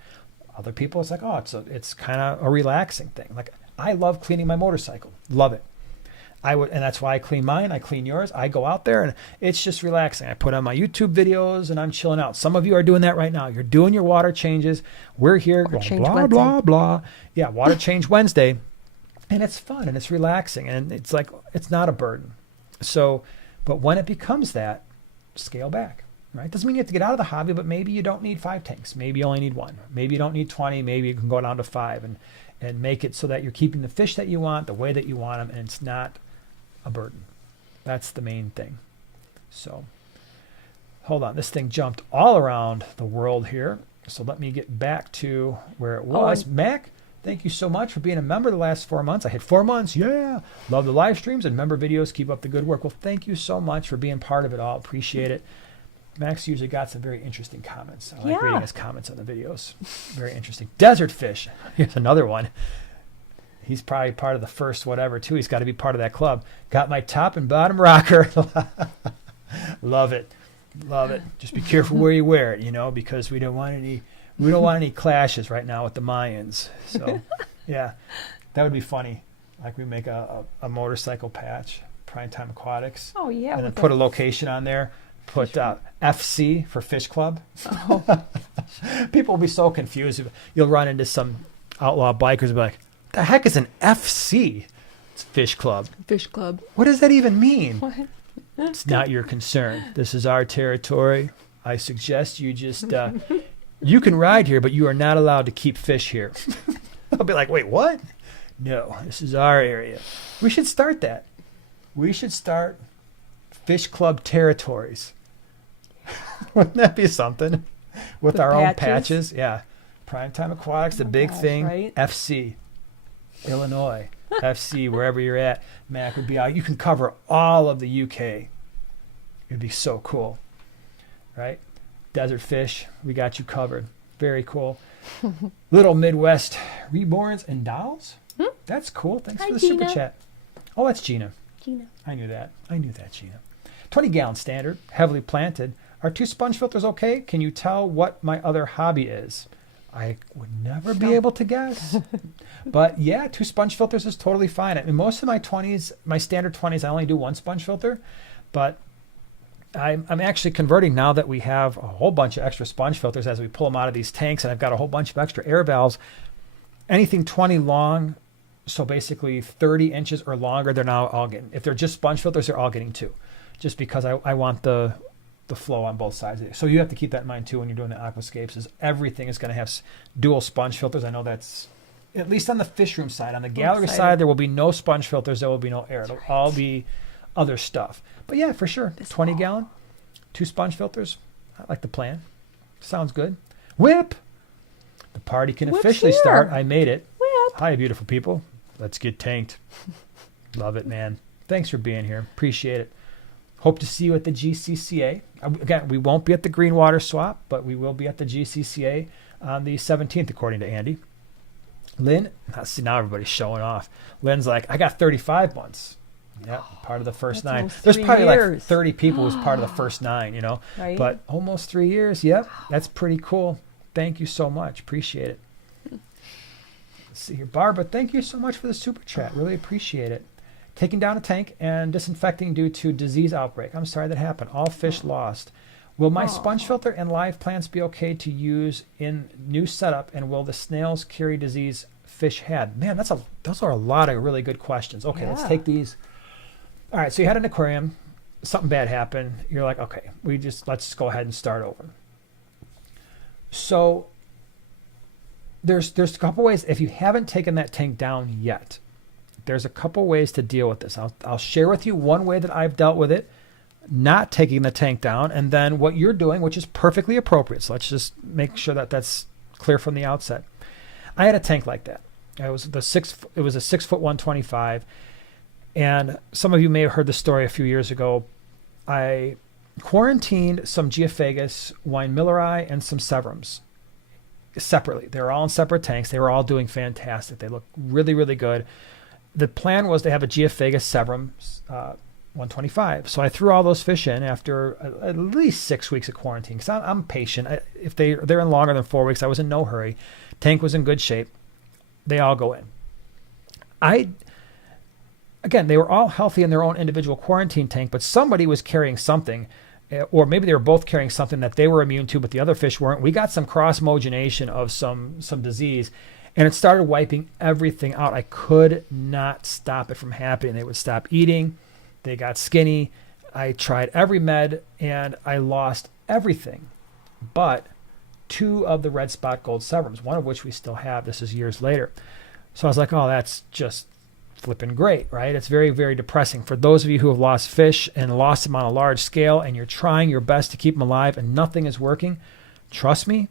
Other people, it's like, oh, it's kind of a relaxing thing. Like, I love cleaning my motorcycle. Love it. And that's why I clean mine. I clean yours. I go out there and it's just relaxing. I put on my YouTube videos and I'm chilling out. Some of you are doing that right now. You're doing your water changes. We're here going blah, blah, blah. Yeah, water change Wednesday. And it's fun and it's relaxing. And it's like, it's not a burden. So, but when it becomes that, scale back. right? Doesn't mean you have to get out of the hobby, but maybe you don't need 5 tanks. Maybe you only need 1. Maybe you don't need 20. Maybe you can go down to 5 and make it so that you're keeping the fish that you want, the way that you want them, and it's not a burden. That's the main thing. So hold on, this thing jumped all around the world here. So let me get back to where it was. Mac, thank you so much for being a member the last 4 months. I hit 4 months. Yeah. Love the live streams and member videos. Keep up the good work. Well, thank you so much for being part of it all. Appreciate it. Max usually got some very interesting comments. I like reading his comments on the videos. Very interesting. Desert fish. Here's another one. He's probably part of the first whatever, too. He's got to be part of that club. Got my top and bottom rocker. Love it. Love it. Just be careful where you wear it, because we don't want any clashes right now with the Mayans. So, yeah, that would be funny. Like we make a motorcycle patch, Primetime Aquatics. Oh, yeah. And then put a location on there. Put FC for Fish Club. Oh. People will be so confused. You'll run into some outlaw bikers and be like, the heck is an FC? It's Fish Club. Fish Club. What does that even mean? What? It's not your concern. This is our territory. I suggest you just, you can ride here, but you are not allowed to keep fish here. I'll be like, wait, what? No, this is our area. We should start that. We should start Fish Club territories. Wouldn't that be something? With our own patches. Yeah. Primetime Aquatics, the big thing. Right? FC. Illinois. FC, wherever you're at. Mac would be out. You can cover all of the UK. It'd be so cool. Right? Desert fish, we got you covered. Very cool. Little Midwest reborns and dolls. That's cool. Thanks for the super chat. Oh, that's Gina. I knew that. Gina. 20-gallon standard, heavily planted. Are 2 sponge filters okay? Can you tell what my other hobby is? I would never be able to guess. But yeah, 2 sponge filters is totally fine. In most of my 20s, my standard 20s, I only do 1 sponge filter. But I'm actually converting now that we have a whole bunch of extra sponge filters as we pull them out of these tanks. And I've got a whole bunch of extra air valves. Anything 20 long, so basically 30 inches or longer, they're now all getting. If they're just sponge filters, they're all getting 2. Just because I want the flow on both sides. So you have to keep that in mind too when you're doing the aquascapes, is everything is going to have dual sponge filters. I know that's, at least on the fish room side. On the gallery side, there will be no sponge filters. There will be no air. It'll all be other stuff. But yeah, for sure. 20-gallon, 2 sponge filters. I like the plan. Sounds good. Whip! The party can officially start. I made it. Whip! Hi, beautiful people. Let's get tanked. Love it, man. Thanks for being here. Appreciate it. Hope to see you at the GCCA. Again, we won't be at the Greenwater Swap, but we will be at the GCCA on the 17th, according to Andy. Lynn, see, now everybody's showing off. Lynn's like, I got 35 months. Yeah, part of the first 9. There's probably like 30 people who's part of the first 9, Right? But almost 3 years. Yep, that's pretty cool. Thank you so much. Appreciate it. Let's see here. Barbara, thank you so much for the super chat. Really appreciate it. Taking down a tank and disinfecting due to disease outbreak. I'm sorry that happened. All fish lost. Will my sponge filter and live plants be okay to use in new setup? And will the snails carry disease fish had? Man, those are a lot of really good questions. Okay, let's take these. All right, so you had an aquarium. Something bad happened. You're like, okay, let's just go ahead and start over. So there's a couple ways. If you haven't taken that tank down yet, there's a couple ways to deal with this. I'll share with you one way that I've dealt with it, not taking the tank down, and then what you're doing, which is perfectly appropriate. So let's just make sure that that's clear from the outset. I had a tank like that. It was a 6 foot 125, and some of you may have heard the story a few years ago. I quarantined some Geophagus, wine milleri, and some severums separately. They were all in separate tanks. They were all doing fantastic. They looked really, really good. The plan was to have a Geophagus severum 125. So I threw all those fish in after at least 6 weeks of quarantine, because I'm patient. If they're in longer than 4 weeks, I was in no hurry. Tank was in good shape. They all go in. Again, they were all healthy in their own individual quarantine tank, but somebody was carrying something, or maybe they were both carrying something that they were immune to, but the other fish weren't. We got some cross-mogenation of some disease, and it started wiping everything out. I could not stop it from happening. They would stop eating. They got skinny. I tried every med, and I lost everything but 2 of the red spot gold severums, one of which we still have. This is years later. So I was like, oh, that's just flipping great, right? It's very, very depressing. For those of you who have lost fish and lost them on a large scale and you're trying your best to keep them alive and nothing is working, trust me,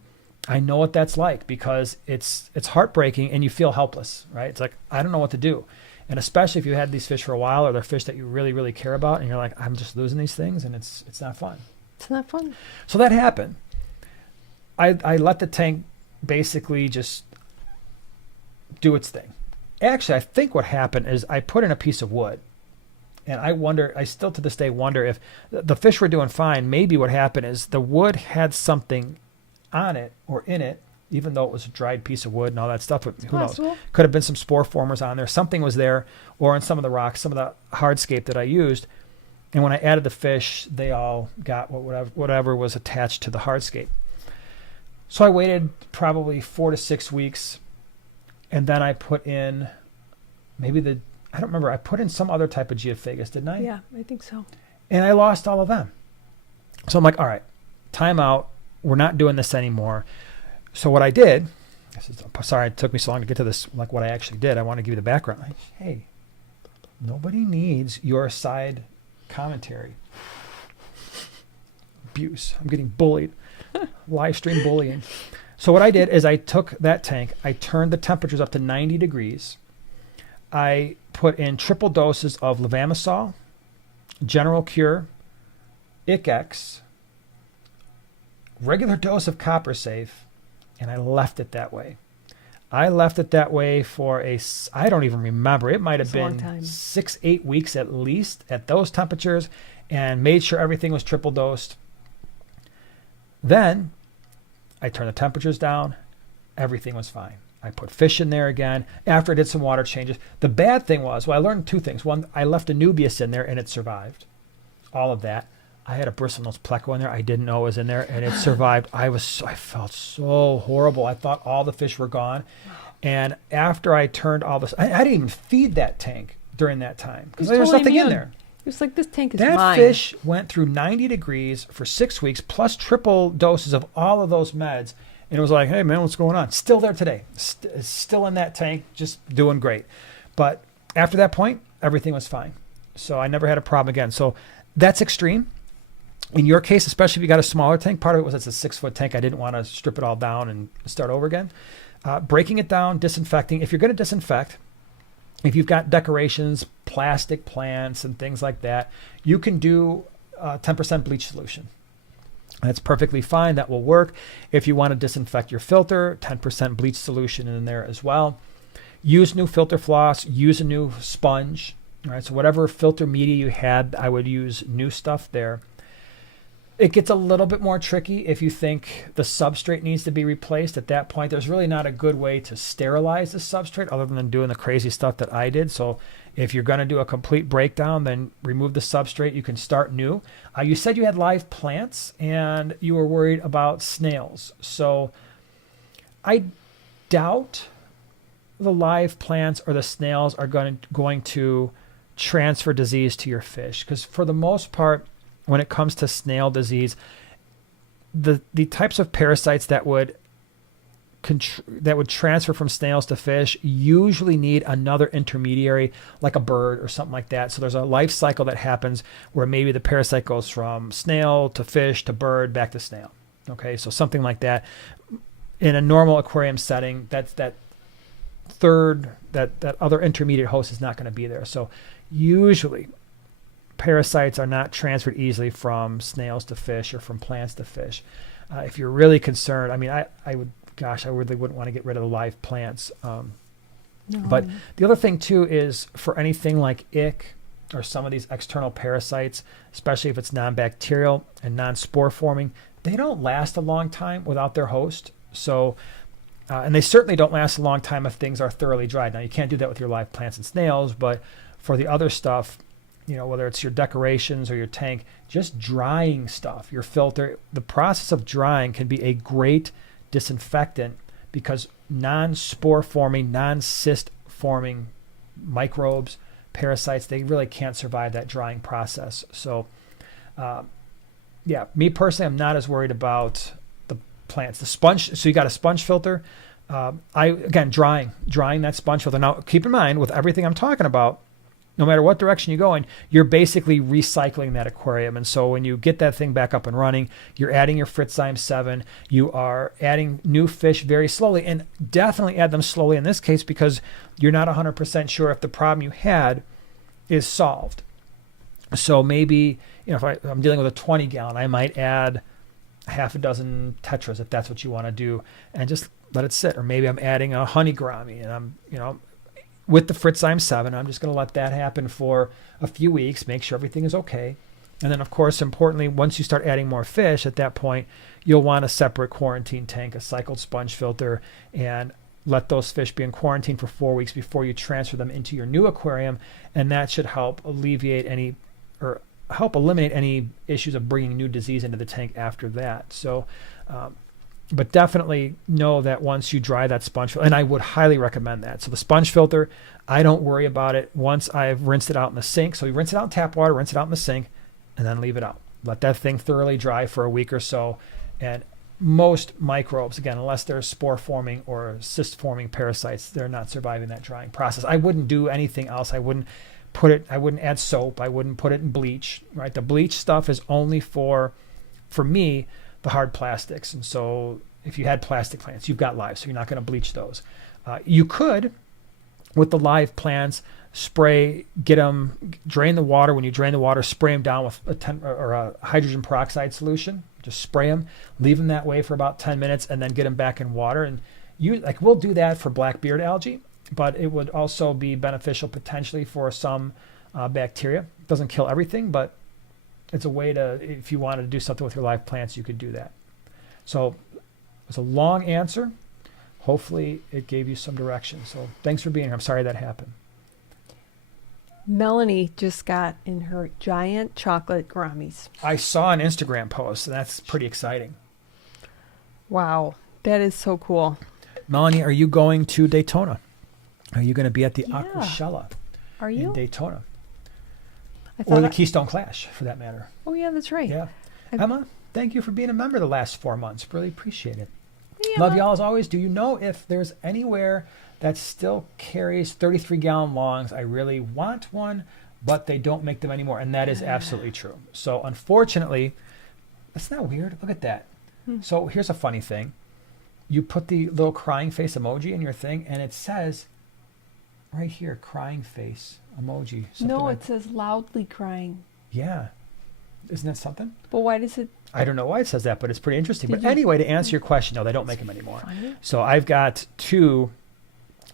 I know what that's like, because it's heartbreaking and you feel helpless, right? It's like, I don't know what to do. And especially if you had these fish for a while, or they're fish that you really, really care about, and you're like, I'm just losing these things, and it's not fun. It's not fun. So that happened. I let the tank basically just do its thing. Actually, I think what happened is I put in a piece of wood, and I still to this day wonder if the fish were doing fine. Maybe what happened is the wood had something on it or in it, even though it was a dried piece of wood and all that stuff. But who knows? Could have been some spore formers on there. Something was there, or in some of the rocks, some of the hardscape that I used. And when I added the fish, they all got whatever was attached to the hardscape. So I waited probably 4 to 6 weeks, and then I put in I don't remember, I put in some other type of geophagus, didn't I? Yeah, I think so. And I lost all of them. So I'm like, all right, time out. We're not doing this anymore. So what I did, sorry it took me so long to get to this, like what I actually did. I want to give you the background. Hey, nobody needs your side commentary. Abuse. I'm getting bullied. Live stream bullying. So what I did is I took that tank, I turned the temperatures up to 90 degrees. I put in triple doses of levamisole, General Cure, ICX, regular dose of Copper Safe, and I left it that way. I left it that way for I don't even remember. It might have been 6-8 weeks at least at those temperatures, and made sure everything was triple dosed. Then I turned the temperatures down. Everything was fine. I put fish in there again after I did some water changes. The bad thing was, I learned 2 things. One, I left Anubias in there and it survived. All of that. I had a bristlenose pleco in there. I didn't know it was in there, and it survived. I felt so horrible. I thought all the fish were gone. And after I turned all this, I didn't even feed that tank during that time because there was nothing in there. It was like, this tank is mine. That fish went through 90 degrees for 6 weeks, plus triple doses of all of those meds. And it was like, hey, man, what's going on? Still there today. Still in that tank, just doing great. But after that point, everything was fine. So I never had a problem again. So that's extreme. In your case, especially if you got a smaller tank, part of it was it's a 6-foot tank. I didn't want to strip it all down and start over again. Breaking it down, disinfecting. If you're going to disinfect, if you've got decorations, plastic plants, and things like that, you can do 10% bleach solution. That's perfectly fine. That will work. If you want to disinfect your filter, 10% bleach solution in there as well. Use new filter floss. Use a new sponge. All right, so whatever filter media you had, I would use new stuff there. It gets a little bit more tricky if you think the substrate needs to be replaced. At that point, there's really not a good way to sterilize the substrate other than doing the crazy stuff that I did. So if you're going to do a complete breakdown, then remove the substrate. You can start new. You said you had live plants and you were worried about snails. So I doubt the live plants or the snails are going to transfer disease to your fish, because for the most part, when it comes to snail disease, the types of parasites that would transfer from snails to fish usually need another intermediary, like a bird or something like that. So there's a life cycle that happens where maybe the parasite goes from snail to fish to bird back to snail. Okay, so something like that. In a normal aquarium setting, that other intermediate host is not going to be there. So usually parasites are not transferred easily from snails to fish or from plants to fish. If you're really concerned, I mean, I really wouldn't want to get rid of the live plants. No. But the other thing too is for anything like ick or some of these external parasites, especially if it's non-bacterial and non-spore forming, they don't last a long time without their host. So, and they certainly don't last a long time if things are thoroughly dried. Now, you can't do that with your live plants and snails, but for the other stuff, whether it's your decorations or your tank, just drying stuff, your filter, the process of drying can be a great disinfectant, because non-spore forming, non-cyst forming microbes, parasites, they really can't survive that drying process. So yeah, me personally, I'm not as worried about the plants. The sponge, so you got a sponge filter. Drying that sponge filter. Now, keep in mind, with everything I'm talking about, no matter what direction you go in, you're basically recycling that aquarium. And so when you get that thing back up and running, you're adding your Fritzheim 7. You are adding new fish very slowly, and definitely add them slowly in this case because you're not 100% sure if the problem you had is solved. So maybe, if I'm dealing with a 20 gallon, I might add half a dozen tetras if that's what you want to do, and just let it sit. Or maybe I'm adding a honey gourami, and I'm, with the Fritzheim 7, I'm just going to let that happen for a few weeks, make sure everything is okay. And then, of course, importantly, once you start adding more fish, at that point, you'll want a separate quarantine tank, a cycled sponge filter, and let those fish be in quarantine for 4 weeks before you transfer them into your new aquarium. And that should help eliminate any issues of bringing new disease into the tank after that. So, but definitely know that once you dry that sponge filter, and I would highly recommend that. So the sponge filter, I don't worry about it once I've rinsed it out in the sink. So you rinse it out in tap water, rinse it out in the sink, and then leave it out. Let that thing thoroughly dry for a week or so. And most microbes, again, unless they're spore forming or cyst forming parasites, they're not surviving that drying process. I wouldn't do anything else. I wouldn't add soap. I wouldn't put it in bleach, right? The bleach stuff is only for me, the hard plastics. And so if you had plastic plants, you've got live, so you're not going to bleach those. You could, with the live plants, drain the water. When you drain the water, spray them down with a hydrogen peroxide solution. Just spray them, leave them that way for about 10 minutes, and then get them back in water. And we'll do that for black beard algae, but it would also be beneficial potentially for some bacteria. It doesn't kill everything, but it's a way to, if you wanted to do something with your live plants, you could do that. So it's a long answer. Hopefully it gave you some direction. So thanks for being here. I'm sorry that happened. Melanie just got in her giant chocolate gouramis. I saw an Instagram post, and that's pretty exciting. Wow, that is so cool. Melanie, are you going to Daytona? Are you going to be at the Aquashella in Daytona? Or the Keystone Clash, for that matter. Oh, yeah, that's right. Yeah. Emma, thank you for being a member the last 4 months. Really appreciate it. Yeah. Love y'all as always. Do you know if there's anywhere that still carries 33-gallon longs? I really want one, but they don't make them anymore. And that is absolutely true. So unfortunately, that's not weird. Look at that. So here's a funny thing. You put the little crying face emoji in your thing, and it says right here, crying face emoji. No, it says loudly crying. Yeah. Isn't that something? But why does it? I don't know why it says that, but it's pretty interesting. But anyway, to answer your question, no, they don't make them anymore. Funny. So I've got 2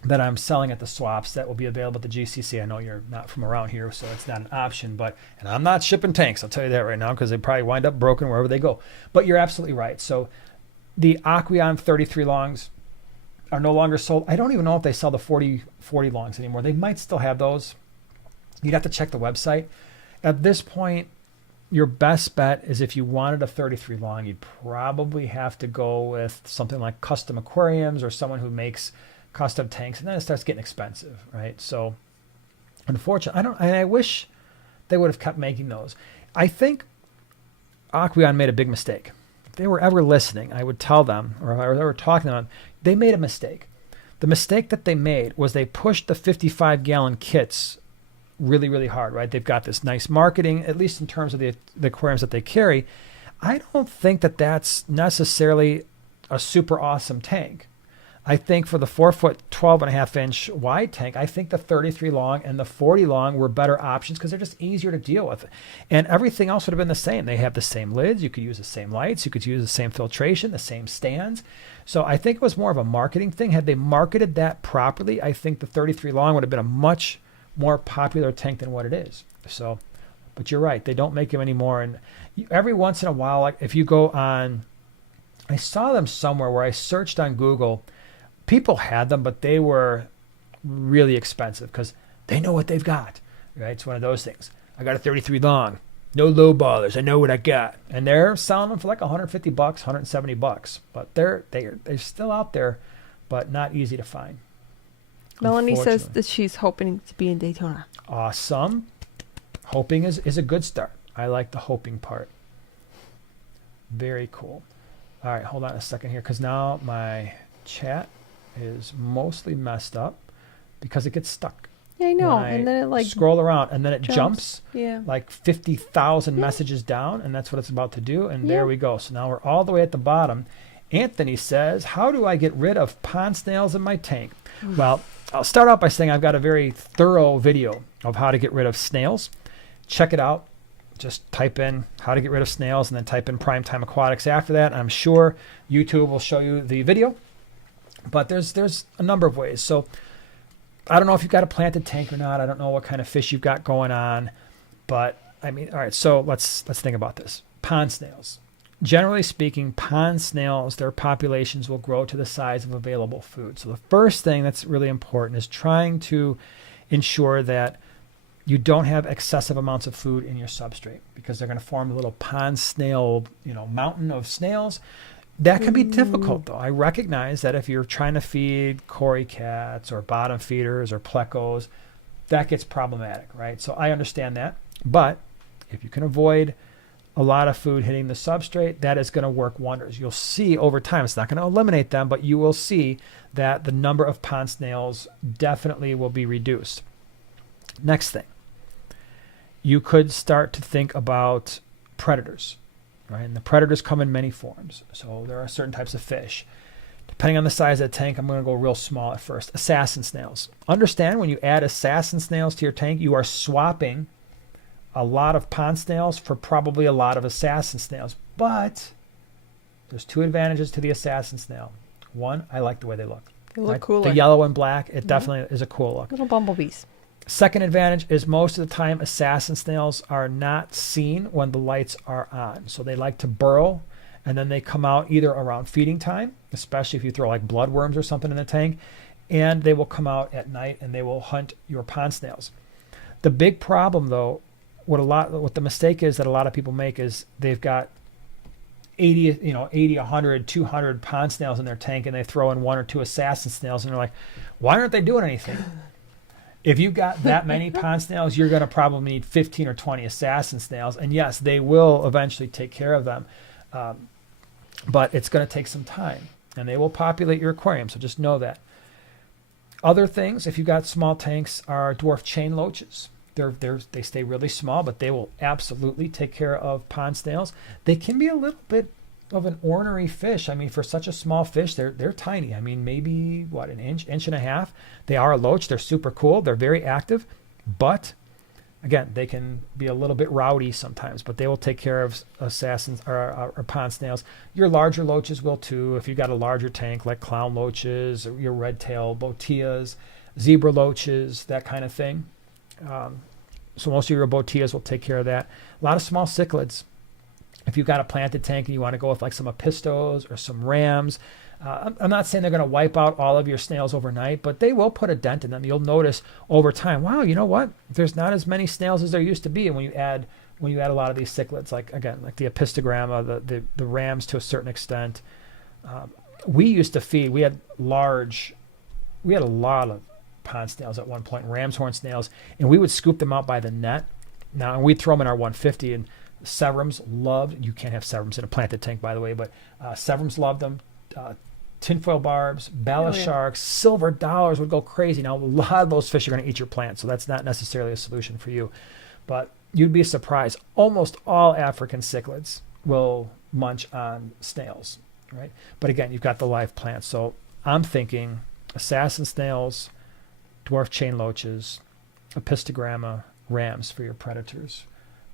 that I'm selling at the swaps that will be available at the GCC. I know you're not from around here, so it's not an option. And I'm not shipping tanks, I'll tell you that right now, because they probably wind up broken wherever they go. But you're absolutely right. So the Aqueon 33 longs are no longer sold. I don't even know if they sell the 40 longs anymore. They might still have those. You'd have to check the website. At this point, your best bet is if you wanted a 33 long, you'd probably have to go with something like Custom Aquariums or someone who makes custom tanks, and then it starts getting expensive, right? So unfortunately, I wish they would have kept making those. I think Aqueon made a big mistake. If they were ever listening, I would tell them, or if I were ever talking to them, they made a mistake. The mistake that they made was they pushed the 55-gallon kits really, really hard, right? They've got this nice marketing, at least in terms of the aquariums that they carry. I don't think that that's necessarily a super awesome tank. I think for the 4-foot, 12.5-inch wide tank, I think the 33 long and the 40 long were better options because they're just easier to deal with. And everything else would have been the same. They have the same lids. You could use the same lights. You could use the same filtration, the same stands. So I think it was more of a marketing thing. Had they marketed that properly, I think the 33 long would have been a much more popular tank than what it is. So, but you're right. They don't make them anymore. And every once in a while, like if you go on, I saw them somewhere where I searched on Google. People had them, but they were really expensive because they know what they've got, right? It's one of those things. I got a 33 long, no low ballers. I know what I got. And they're selling them for like $150, $170, but they're still out there, but not easy to find. Melanie says that she's hoping to be in Daytona. Awesome. Hoping is a good start. I like the hoping part. Very cool. All right, hold on a second here, because now my chat is mostly messed up because it gets stuck. Yeah, I know. When And then it like scroll around, and then it jumps Yeah. like 50,000 Yeah. messages down, and that's what it's about to do. And Yeah. there we go. So now we're all the way at the bottom. Anthony says, how do I get rid of pond snails in my tank? Well, I'll start out by saying I've got a very thorough video of how to get rid of snails. Check it out. Just type in how to get rid of snails and then type in Primetime Aquatics after that. I'm sure YouTube will show you the video, but there's a number of ways. So I don't know if you've got a planted tank or not. I don't know what kind of fish you've got going on, but I mean, all right, so let's think about this. Pond snails. Generally speaking, pond snails, their populations will grow to the size of available food. So the first thing that's really important is trying to ensure that you don't have excessive amounts of food in your substrate, because they're going to form a little pond snail, mountain of snails. That can be difficult, though. I recognize that if you're trying to feed cory cats or bottom feeders or plecos, that gets problematic, right? So I understand that. But if you can avoid a lot of food hitting the substrate, that is going to work wonders. You'll see over time, it's not going to eliminate them, but you will see that the number of pond snails definitely will be reduced. Next thing, you could start to think about predators, right? And the predators come in many forms. So there are certain types of fish. Depending on the size of the tank, I'm going to go real small at first. Assassin snails. Understand, when you add assassin snails to your tank, you are swapping a lot of pond snails for probably a lot of assassin snails. But there's two advantages to the assassin snail. One, I like the way they look. They look cooler. The yellow and black, it definitely is a cool look. Little bumblebees. Second advantage is most of the time assassin snails are not seen when the lights are on. So they like to burrow, and then they come out either around feeding time, especially if you throw like bloodworms or something in the tank, and they will come out at night and they will hunt your pond snails. The big problem, though, what the mistake is that a lot of people make is they've got 80, 100, 200 pond snails in their tank, and they throw in one or two assassin snails, and they're like, why aren't they doing anything? If you've got that many pond snails, you're going to probably need 15 or 20 assassin snails. And yes, they will eventually take care of them. But it's going to take some time. And they will populate your aquarium, so just know that. Other things, if you've got small tanks, are dwarf chain loaches. They stay really small, but they will absolutely take care of pond snails. They can be a little bit of an ornery fish. I mean, for such a small fish, they're tiny. I mean, maybe an inch and a half. They are a loach. They're super cool. They're very active, but again, they can be a little bit rowdy sometimes. But they will take care of assassins or pond snails. Your larger loaches will too. If you've got a larger tank like clown loaches or your red-tailed boteas, zebra loaches, that kind of thing. So most of your boteas will take care of that. A lot of small cichlids. If you've got a planted tank and you want to go with like some apistos or some rams, I'm not saying they're going to wipe out all of your snails overnight, but they will put a dent in them. You'll notice over time, wow, you know what? There's not as many snails as there used to be. And when you add a lot of these cichlids, like the apistogramma, the rams to a certain extent, we used to feed. We had a lot of pond snails at one point, ram's horn snails, and we would scoop them out by the net. Now, and we'd throw them in our 150, and Severums loved, you can't have Severums in a planted tank, by the way, but Severums loved them. Tinfoil barbs, bala sharks, silver dollars would go crazy. Now, a lot of those fish are going to eat your plant, so that's not necessarily a solution for you. But you'd be surprised. Almost all African cichlids will munch on snails, right? But again, you've got the live plants. So I'm thinking assassin snails, dwarf chain loaches, apistogramma, rams for your predators,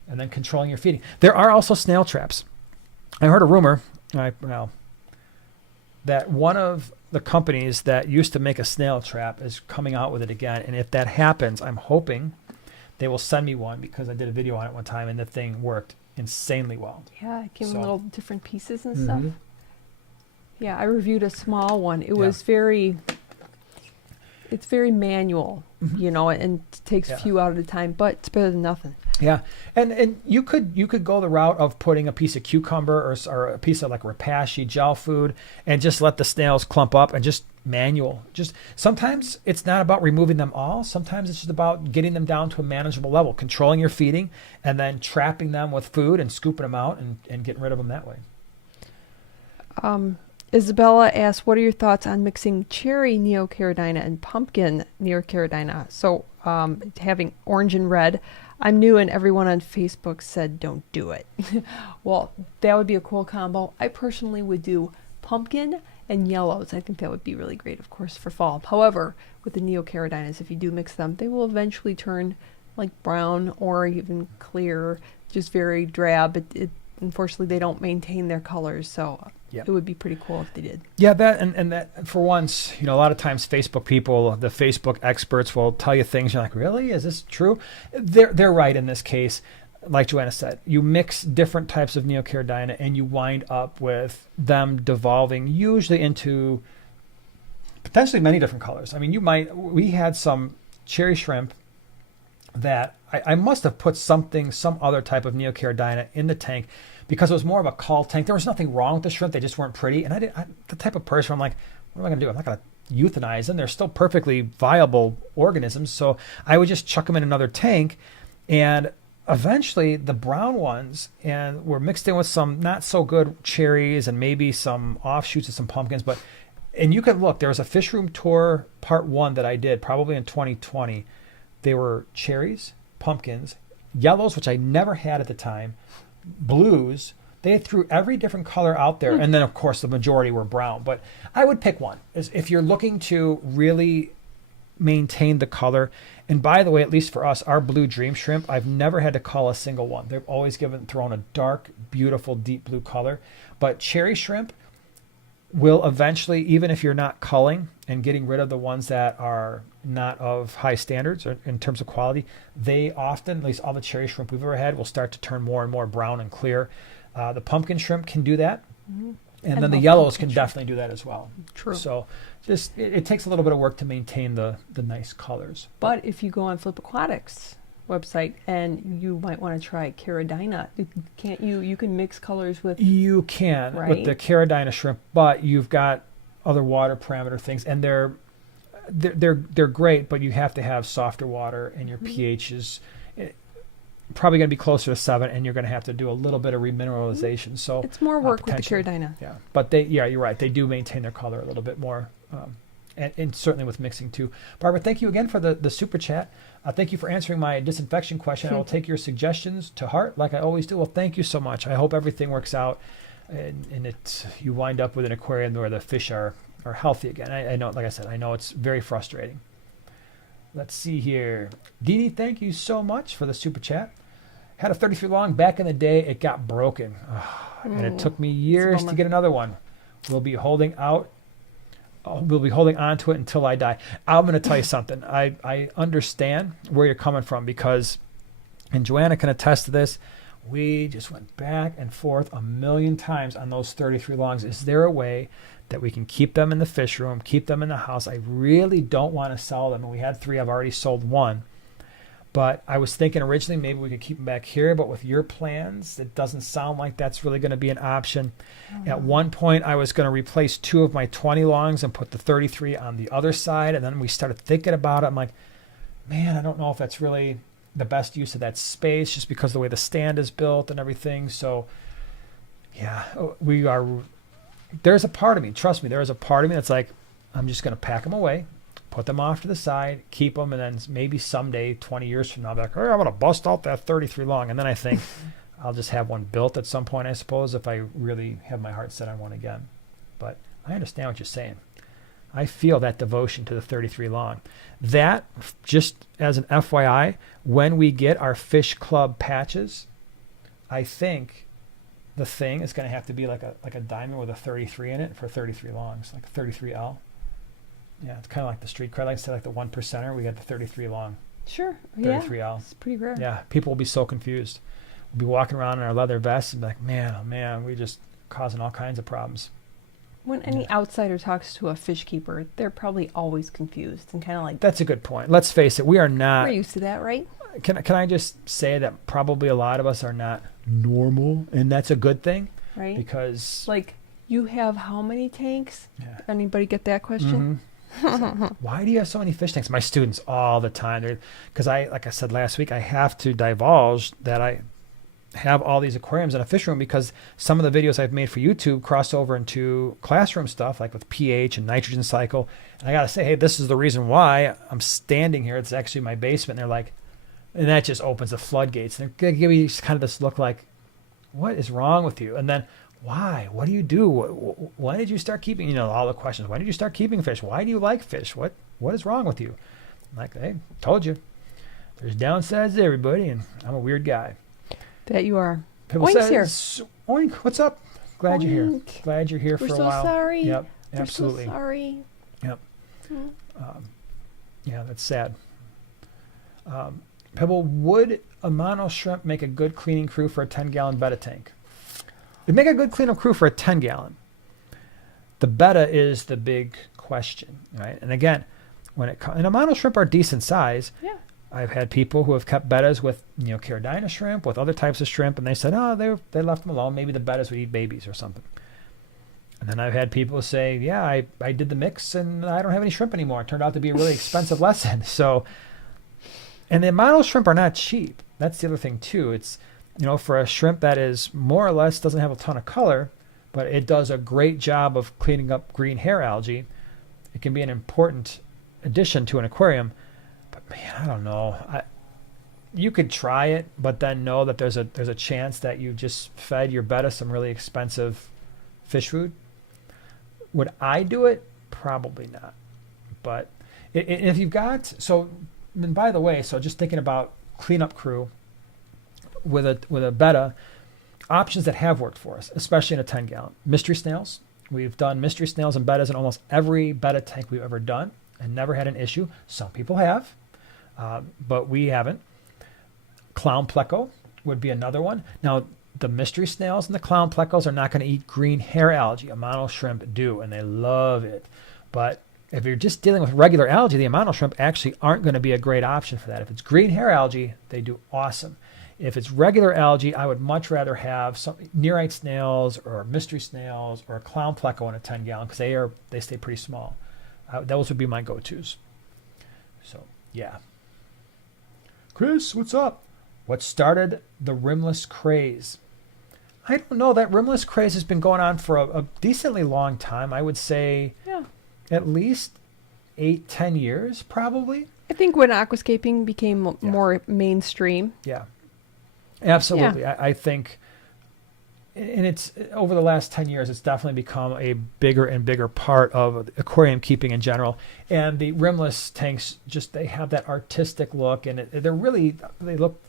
and then controlling your feeding. There are also snail traps. I heard a rumor, that one of the companies that used to make a snail trap is coming out with it again. And if that happens, I'm hoping they will send me one, because I did a video on it one time and the thing worked insanely well. Yeah, it came in little different pieces and stuff. Yeah, I reviewed a small one. It was it's very manual, and takes a few out at a time, but it's better than nothing. Yeah, and you could go the route of putting a piece of cucumber or a piece of like Repashy gel food and just let the snails clump up and just manual. Just sometimes it's not about removing them all. Sometimes it's just about getting them down to a manageable level, controlling your feeding, and then trapping them with food and scooping them out and getting rid of them that way. Isabella asks, what are your thoughts on mixing cherry neocaridina and pumpkin neocaridina? So having orange and red. I'm new and everyone on Facebook said don't do it. Well, that would be a cool combo. I personally would do pumpkin and yellows. I think that would be really great, of course, for fall. However, with the neocaridinas, if you do mix them, they will eventually turn like brown or even clear, just very drab. Unfortunately, they don't maintain their colors, so it would be pretty cool if they did. Yeah, that and that for once, a lot of times Facebook people, the Facebook experts will tell you things. You're like, really? Is this true? They're right in this case. Like Joanna said, you mix different types of neocaridina and you wind up with them devolving usually into potentially many different colors. I mean, we had some cherry shrimp that I must have put some other type of neocaridina in the tank because it was more of a cull tank. There was nothing wrong with the shrimp. They just weren't pretty. And the type of person I'm like, what am I going to do? I'm not going to euthanize them. They're still perfectly viable organisms. So I would just chuck them in another tank. And eventually the brown ones were mixed in with some not so good cherries and maybe some offshoots of some pumpkins. And you could look, there was a fish room tour part 1 that I did probably in 2020. They were cherries, pumpkins, yellows, which I never had at the time, blues. They threw every different color out there. And then, of course, the majority were brown. But I would pick one. If you're looking to really maintain the color. And by the way, at least for us, our blue dream shrimp, I've never had to cull a single one. They've always thrown a dark, beautiful, deep blue color. But cherry shrimp will eventually, even if you're not culling and getting rid of the ones that are not of high standards or in terms of quality, they often, at least all the cherry shrimp we've ever had, will start to turn more and more brown and clear. The pumpkin shrimp can do that. Mm-hmm. And then the yellows can definitely do that as well. True. So just it takes a little bit of work to maintain the nice colors. But if you go on Flip Aquatics website and you might want to try caridina, can't you? You can mix colors with. You can, right? With the caridina shrimp, but you've got other water parameter things, and they're great, but you have to have softer water, and your pH is probably going to be closer to 7, and you're going to have to do a little bit of remineralization. So it's more work with the caridina. Yeah, but you're right. They do maintain their color a little bit more, and certainly with mixing too. Barbara, thank you again for the super chat. Thank you for answering my disinfection question. I will take your suggestions to heart, like I always do. Well, thank you so much. I hope everything works out, and you wind up with an aquarium where the fish are healthy again. I know, like I said, I know it's very frustrating. Let's see here. Dee Dee, thank you so much for the super chat. Had a 33 long back in the day. It got broken. And it took me years to get another one. We'll be holding on to it until I die. I'm going to tell you something. I understand where you're coming from because, and Joanna can attest to this, we just went back and forth a million times on those 33 longs. Is there a way that we can keep them in the fish room, keep them in the house? I really don't want to sell them. And we had 3. I've already sold 1. But I was thinking originally maybe we could keep them back here. But with your plans, it doesn't sound like that's really going to be an option. At one point, I was going to replace 2 of my 20 longs and put the 33 on the other side. And then we started thinking about it. I'm like, man, I don't know if that's really the best use of that space just because of the way the stand is built and everything. So, yeah, there's a part of me, trust me, there is a part of me that's like, I'm just going to pack them away, put them off to the side, keep them, and then maybe someday, 20 years from now, I'll be like, oh, I'm going to bust out that 33 long. And then I think I'll just have one built at some point, I suppose, if I really have my heart set on one again. But I understand what you're saying. I feel that devotion to the 33 long. That, just as an FYI, when we get our fish club patches, I think the thing is going to have to be like a diamond with a 33 in it for 33 longs, like a 33L. Yeah, it's kind of like the street cred. Like I said, like the 1%er, we got the 33 long. Sure. 33L. Yeah, it's pretty rare. Yeah, people will be so confused. We'll be walking around in our leather vests and be like, man, oh man, we're just causing all kinds of problems. When any outsider talks to a fish keeper, they're probably always confused and kind of like... That's a good point. Let's face it, we are not... We're used to that, right? Can I just say that probably a lot of us are not normal, and that's a good thing, right? Because like, you have how many tanks? Yeah. Anybody get that question? Mm-hmm. So, why do you have so many fish tanks? My students all the time, because like I said last week, I have to divulge that I have all these aquariums in a fish room because some of the videos I've made for YouTube cross over into classroom stuff, like with pH and nitrogen cycle. And I got to say, hey, this is the reason why I'm standing here. It's actually my basement. And they're like, and that just opens the floodgates. And they're going to give you kind of this look like, what is wrong with you? And then, why? What do you do? Why did you start keeping, all the questions. Why did you start keeping fish? Why do you like fish? What is wrong with you? I'm like, hey, told you. There's downsides to everybody, and I'm a weird guy. That you are. People Oink's here. Oink, what's up? Glad you're here. Oink. Glad you're here We're for a so while. sorry. Yep, We're absolutely. so sorry. Yep. Mm. Yeah, that's sad. Pebble, would a mono shrimp make a good cleaning crew for a 10-gallon betta tank? It'd make a good cleanup crew for a 10-gallon. The betta is the big question, right? And again, and a mono shrimp are decent size. Yeah. I've had people who have kept bettas with, Caridina shrimp, with other types of shrimp, and they said, oh, they left them alone. Maybe the bettas would eat babies or something. And then I've had people say, yeah, I did the mix and I don't have any shrimp anymore. It turned out to be a really expensive lesson. So, and the mono shrimp are not cheap. That's the other thing too. It's, for a shrimp that is more or less doesn't have a ton of color, but it does a great job of cleaning up green hair algae. It can be an important addition to an aquarium. But man, I don't know. You could try it, but then know that there's a chance that you just fed your betta some really expensive fish food. Would I do it? Probably not. But if you've got, and by the way, so just thinking about cleanup crew with a betta, options that have worked for us, especially in a 10-gallon. Mystery snails. We've done mystery snails and bettas in almost every betta tank we've ever done and never had an issue. Some people have, but we haven't. Clown pleco would be another one. Now, the mystery snails and the clown plecos are not going to eat green hair algae. A mono shrimp do, and they love it. But if you're just dealing with regular algae, the mono shrimp actually aren't going to be a great option for that. If it's green hair algae, they do awesome. If it's regular algae, I would much rather have some nearite snails or mystery snails or a clown pleco in a 10-gallon because they stay pretty small. Those would be my go-tos. So, yeah. Chris, what's up? What started the rimless craze? I don't know. That rimless craze has been going on for a decently long time. I would say at least 8-10 years, probably. I think when aquascaping became more mainstream. Yeah, absolutely. Yeah. I think, and it's over the last 10 years, it's definitely become a bigger and bigger part of aquarium keeping in general. And the rimless tanks, they have that artistic look, and they look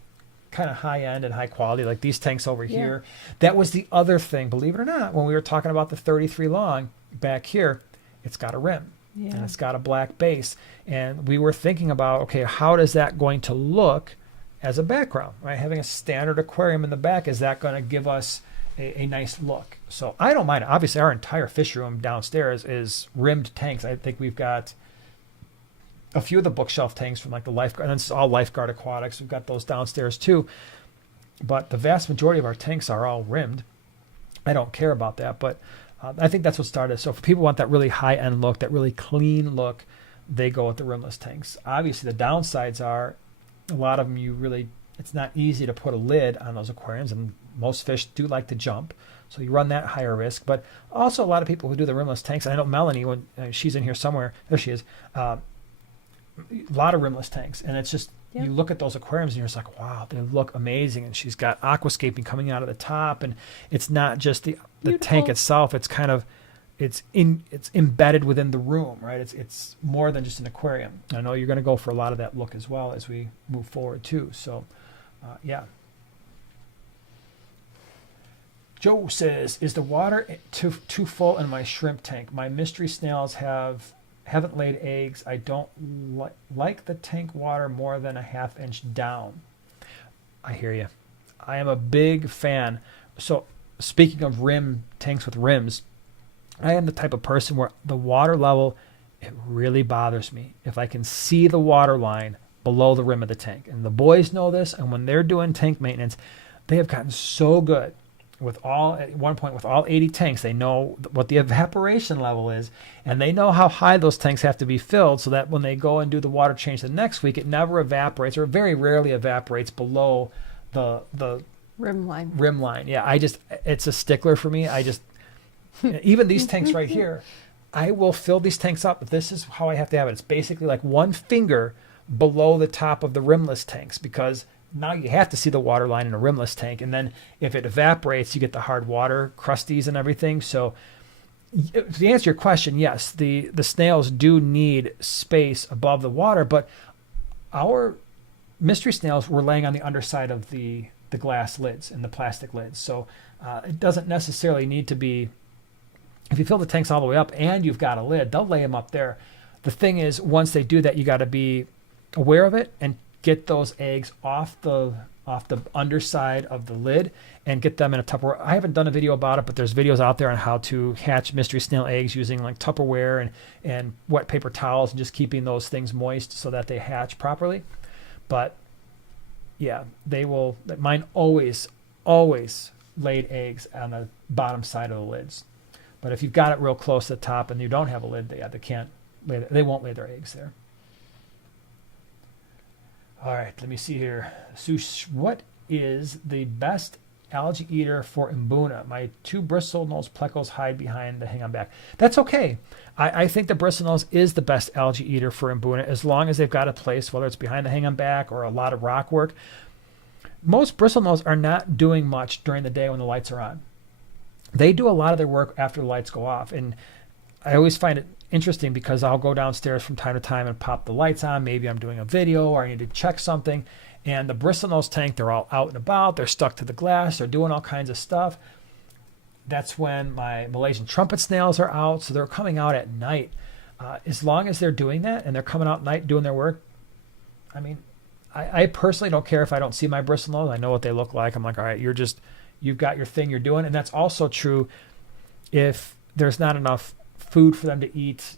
kind of high end and high quality, like these tanks over here. That was the other thing, believe it or not, when we were talking about the 33 long back here, it's got a rim and it's got a black base. And we were thinking about, okay, how is that going to look as a background, right? Having a standard aquarium in the back, is that going to give us a nice look? So I don't mind. Obviously, our entire fish room downstairs is rimmed tanks. I think we've got a few of the bookshelf tanks from like the lifeguard, and it's all lifeguard aquatics. We've got those downstairs too. But the vast majority of our tanks are all rimmed. I don't care about that, but I think that's what started. So if people want that really high-end look, that really clean look, they go with the rimless tanks. Obviously, the downsides are a lot of them it's not easy to put a lid on those aquariums, and most fish do like to jump. So you run that higher risk. But also a lot of people who do the rimless tanks, I know Melanie, when she's in here somewhere, there she is, a lot of rimless tanks, and it's just you look at those aquariums and you're just like, wow, they look amazing. And she's got aquascaping coming out of the top, and it's not just the tank itself. It's kind of it's embedded within the room, right? It's more than just an aquarium. I know you're going to go for a lot of that look as well as we move forward too. So, yeah. Joe says, is the water too full in my shrimp tank? My mystery snails haven't laid eggs. I don't like the tank water more than a ½ inch down. I hear you. I am a big fan. So speaking of tanks with rims, I am the type of person where the water level, it really bothers me if I can see the water line below the rim of the tank. And the boys know this, and when they're doing tank maintenance, they have gotten so good. At one point with all 80 tanks, they know what the evaporation level is, and they know how high those tanks have to be filled so that when they go and do the water change the next week, it never evaporates, or very rarely evaporates below the Rim line. Rim line. Yeah, it's a stickler for me. Even these tanks right here, I will fill these tanks up. This is how I have to have it. It's basically like one finger below the top of the rimless tanks, because now you have to see the water line in a rimless tank. And then if it evaporates, you get the hard water, crusties and everything. So to answer your question, yes, the snails do need space above the water, but our mystery snails were laying on the underside of the glass lids and the plastic lids. So it doesn't necessarily need to be, if you fill the tanks all the way up and you've got a lid, they'll lay them up there. The thing is, once they do that, you got to be aware of it and get those eggs off the underside of the lid and get them in a Tupperware. I haven't done a video about it, but there's videos out there on how to hatch mystery snail eggs using like Tupperware and wet paper towels and just keeping those things moist so that they hatch properly. But yeah, mine always laid eggs on the bottom side of the lids. But if you've got it real close to the top and you don't have a lid, they won't lay their eggs there. All right, let me see here. Sush, what is the best algae eater for Mbuna? My 2 bristlenose plecos hide behind the hang-on back. That's okay. I think the bristlenose is the best algae eater for Mbuna, as long as they've got a place, whether it's behind the hang-on back or a lot of rock work. Most bristlenose are not doing much during the day when the lights are on. They do a lot of their work after the lights go off. And I always find it interesting because I'll go downstairs from time to time and pop the lights on. Maybe I'm doing a video or I need to check something. And the bristlenose tank, they're all out and about. They're stuck to the glass. They're doing all kinds of stuff. That's when my Malaysian trumpet snails are out. So they're coming out at night. As long as they're doing that and they're coming out at night doing their work, I mean, I personally don't care if I don't see my bristlenose. I know what they look like. I'm like, all right, you've got your thing you're doing. And that's also true if there's not enough food for them to eat,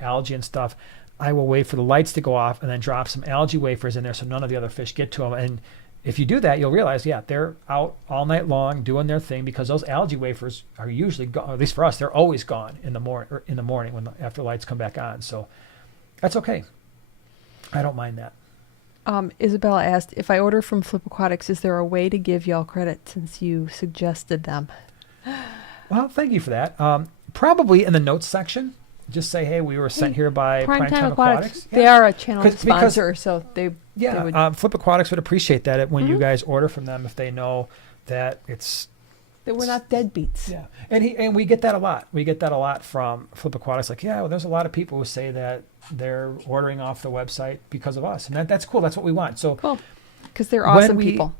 algae and stuff. I will wait for the lights to go off and then drop some algae wafers in there so none of the other fish get to them. And if you do that, you'll realize, they're out all night long doing their thing, because those algae wafers are usually gone. At least for us, they're always gone in the morning when after lights come back on. So that's okay. I don't mind that. Isabella asked, if I order from Flip Aquatics, is there a way to give y'all credit since you suggested them? Well, thank you for that. Probably in the notes section. Just say, hey, we were sent here by Primetime Aquatics. They are a channel sponsor, so they would. Flip Aquatics would appreciate that when you guys order from them, if they know that that we're not deadbeats. Yeah, and we get that a lot. We get that a lot from Flip Aquatics. Like, there's a lot of people who say that they're ordering off the website because of us, and that's cool. That's what we want. So cool, because they're awesome people.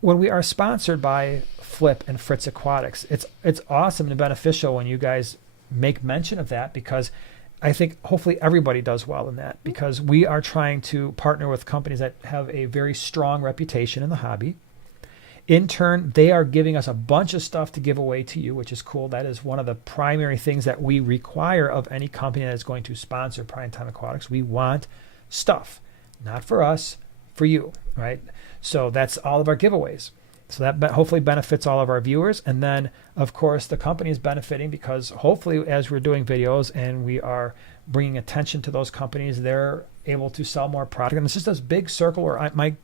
When we are sponsored by Flip and Fritz Aquatics, it's awesome and beneficial when you guys make mention of that, because I think hopefully everybody does well in that, because we are trying to partner with companies that have a very strong reputation in the hobby. In turn, they are giving us a bunch of stuff to give away to you, which is cool. That is one of the primary things that we require of any company that is going to sponsor Primetime Aquatics. We want stuff, not for us, for you, right? So that's all of our giveaways. So that hopefully benefits all of our viewers. And then, of course, the company is benefiting, because hopefully as we're doing videos and we are bringing attention to those companies, they're able to sell more product. And it's just this big circle where my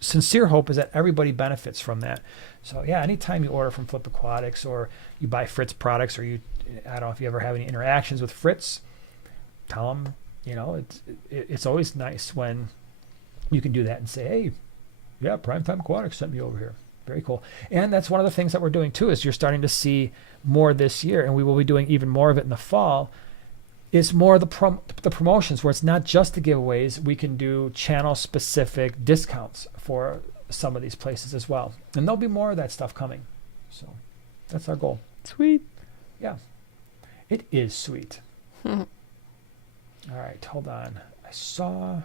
sincere hope is that everybody benefits from that. So, anytime you order from Flip Aquatics or you buy Fritz products, or I don't know if you ever have any interactions with Fritz, tell them, it's always nice when you can do that and say, hey, Primetime Aquatics sent me over here. Very cool. And that's one of the things that we're doing too, is you're starting to see more this year, and we will be doing even more of it in the fall, is more of the promotions, where it's not just the giveaways. We can do channel-specific discounts for some of these places as well. And there'll be more of that stuff coming. So that's our goal. Sweet. Yeah. It is sweet. All right, hold on. I saw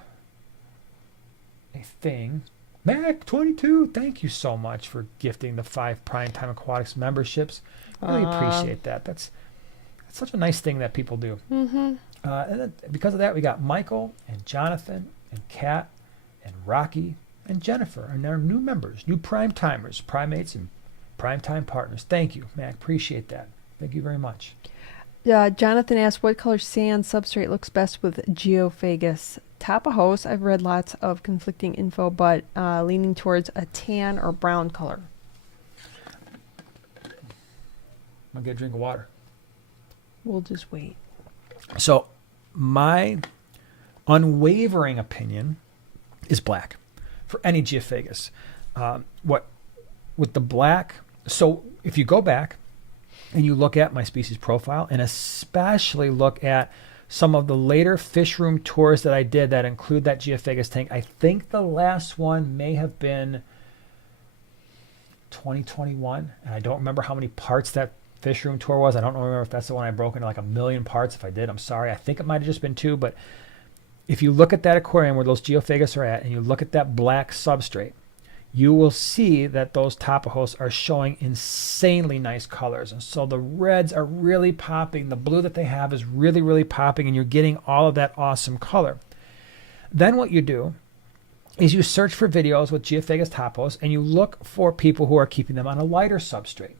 a thing. Mac22, thank you so much for gifting the 5 Primetime Aquatics memberships. Really appreciate that. That's such a nice thing that people do. And then because of that, we got Michael and Jonathan and Kat and Rocky and Jennifer, and our new members, new Primetimers, Primates, and Primetime partners. Thank you, Mac. Appreciate that. Thank you very much. Jonathan asked, what color sand substrate looks best with geophagus? Tapajos, I've read lots of conflicting info, but leaning towards a tan or brown color. I'm going to get a drink of water. We'll just wait. So my unwavering opinion is black for any geophagus. With the black, so if you go back and you look at my species profile, and especially look at some of the later fish room tours that I did that include that geophagus tank, I think the last one may have been 2021, and I don't remember how many parts that fish room tour was. I don't remember if that's the one I broke into like 1 million parts. If I did, I'm sorry. I think it might have just been 2, but if you look at that aquarium where those geophagus are at, and you look at that black substrate, you will see that those Tapajos are showing insanely nice colors. And so the reds are really popping. The blue that they have is really, really popping, and you're getting all of that awesome color. Then what you do is you search for videos with geophagus Tapajos, and you look for people who are keeping them on a lighter substrate,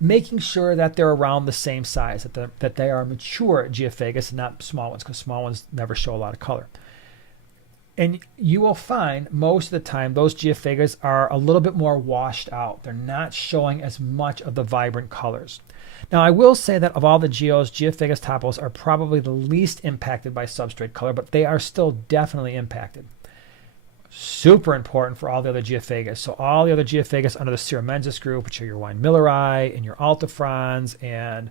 making sure that they're around the same size, that they are mature geophagus and not small ones, because small ones never show a lot of color. And you will find most of the time those geophagus are a little bit more washed out. They're not showing as much of the vibrant colors. Now, I will say that of all the geophagus Tapajos are probably the least impacted by substrate color, but they are still definitely impacted. Super important for all the other geophagus. So all the other geophagus under the Cirrhomensis group, which are your wine milleri and your altifrons and,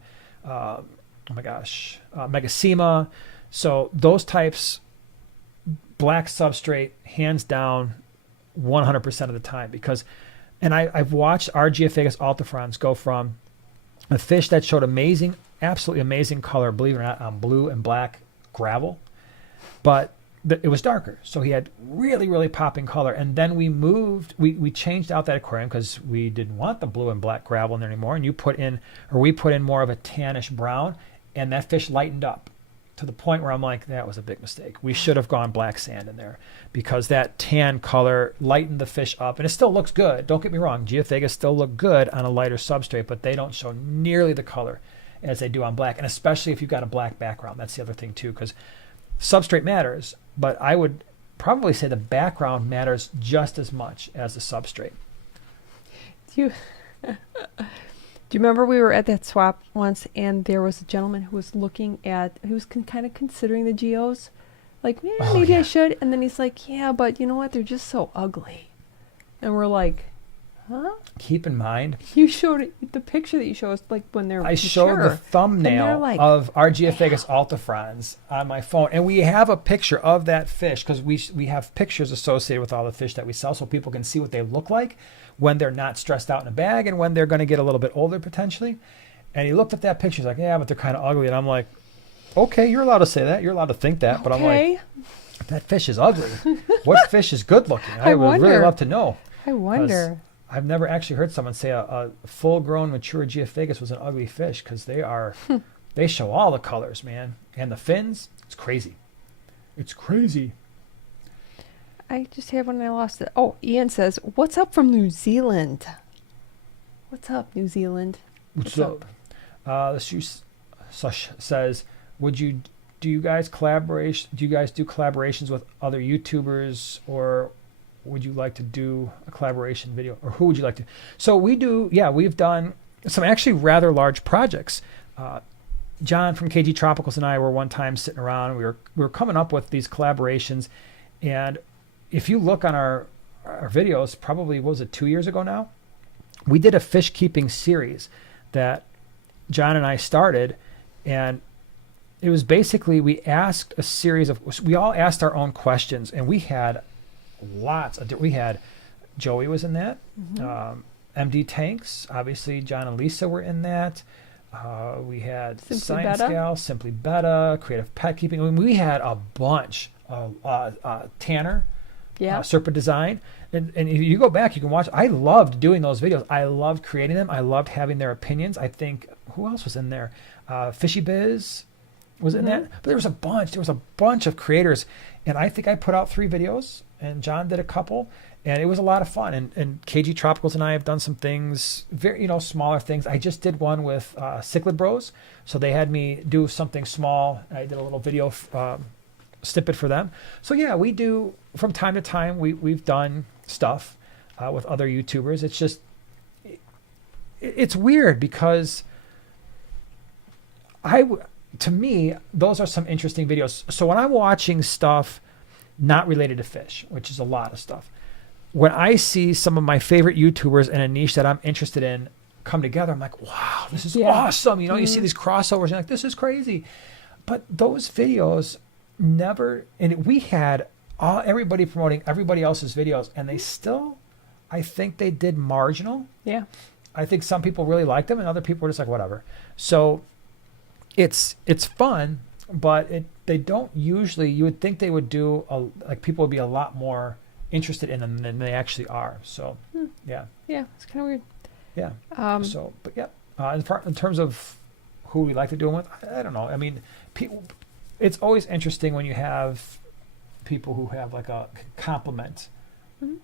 Megasema. So those types, black substrate, hands down, 100% of the time. Because, and I've watched our geophagus altifrons go from a fish that showed amazing, absolutely amazing color, believe it or not, on blue and black gravel, but it was darker. So he had really, really popping color. And then we changed out that aquarium because we didn't want the blue and black gravel in there anymore. And we put in more of a tannish brown, and that fish lightened up to the point where I'm like, that was a big mistake. We should have gone black sand in there, because that tan color lightened the fish up, and it still looks good. Don't get me wrong. Geophagus still look good on a lighter substrate, but they don't show nearly the color as they do on black. And especially if you've got a black background. That's the other thing too, because substrate matters, but I would probably say the background matters just as much as the substrate. Do you remember we were at that swap once, and there was a gentleman who was kind of considering the geos, like, maybe I should, and then he's like, yeah, but you know what? They're just so ugly, and we're like, huh? Keep in mind, you showed the picture that you showed us, like when they're I showed the thumbnail of our geophagus altifrons on my phone, and we have a picture of that fish because we have pictures associated with all the fish that we sell, so people can see what they look like when they're not stressed out in a bag and when they're going to get a little bit older potentially. And he looked at that picture, he's like, yeah, but they're kind of ugly. And I'm like, okay, you're allowed to say that, you're allowed to think that, but I'm like, that fish is ugly. What fish is good looking? I would really love to know. I wonder. I've never actually heard someone say a full-grown mature geophagus was an ugly fish, because they show all the colors, man. And the fins, it's crazy. It's crazy. I just had one and I lost it. Oh, Ian says, what's up from New Zealand? What's up, New Zealand? What's up? Sush says, do you guys do collaborations with other YouTubers, or would you like to do a collaboration video, or who would you like to? So we do, we've done some actually rather large projects. John from KG Tropicals and I were one time sitting around, we were coming up with these collaborations, and if you look on our videos, probably, what was it, 2 years ago now, we did a fish keeping series that John and I started, and it was basically, we all asked our own questions, and we had we had Joey was in that, MD Tanks, obviously John and Lisa were in that, we had Science Gal, Simply Betta, Creative Pet Keeping. I mean, we had a bunch of Tanner, Serpent Design, and if you go back, you can watch. I loved doing those videos. I loved creating them. I loved having their opinions. I think, who else was in there? Fishy Biz was in that, but there was a bunch of creators, and I think I put out 3 videos and John did a couple, and it was a lot of fun. And KG Tropicals and I have done some things, very, smaller things. I just did one with Cichlid Bros, so they had me do something small. I did a little video snippet for them. So yeah, we do from time to time. We've done stuff with other YouTubers. It's just it's weird because to me, those are some interesting videos. So when I'm watching stuff not related to fish, which is a lot of stuff, when I see some of my favorite YouTubers in a niche that I'm interested in come together, I'm like, wow, this is awesome. You see these crossovers, and you're like, this is crazy. But those videos never, and we had everybody promoting everybody else's videos, and they still, I think they did marginal. Yeah. I think some people really liked them, and other people were just like, whatever. So it's fun, but they don't usually, you would think they would do, people would be a lot more interested in them than they actually are. So, yeah. Yeah, it's kind of weird. Yeah. But yeah, in terms of who we like to do them with, I don't know. I mean, it's always interesting when you have people who have like a compliment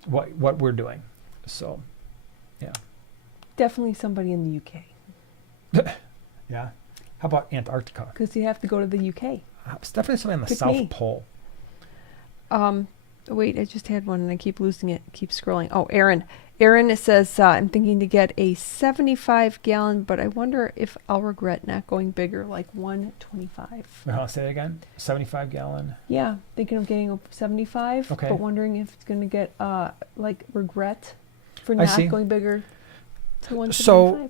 what we're doing. So, yeah. Definitely somebody in the UK. Yeah. How about Antarctica? Because you have to go to the UK. It's definitely something on the Pick South me. Pole. Wait, I just had one and I keep losing it. Keep scrolling. Oh, Aaron. Aaron says, I'm thinking to get a 75-gallon, but I wonder if I'll regret not going bigger, like 125. Wait, I'll say it again. 75-gallon. Yeah, thinking of getting a 75, Okay. but wondering if it's going to get, regret for I not see. going bigger to 175. So,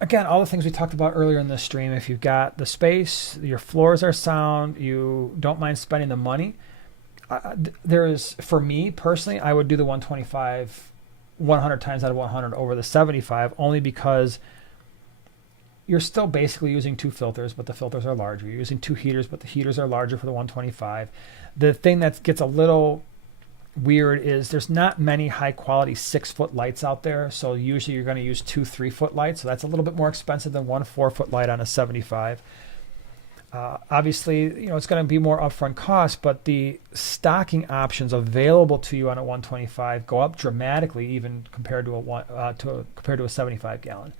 again, all the things we talked about earlier in the stream, if you've got the space, your floors are sound, you don't mind spending the money, for me personally, I would do the 125 100 times out of 100 over the 75, only because you're still basically using two filters, but the filters are larger. You're using two heaters, but the heaters are larger for the 125. The thing that gets a little weird is there's not many high quality 6-foot lights out there. So usually you're going to use 2 3-foot lights. So that's a little bit more expensive than 1 4-foot light on a 75. Obviously, it's going to be more upfront cost, but the stocking options available to you on a 125 go up dramatically, even compared to a 75 gallon.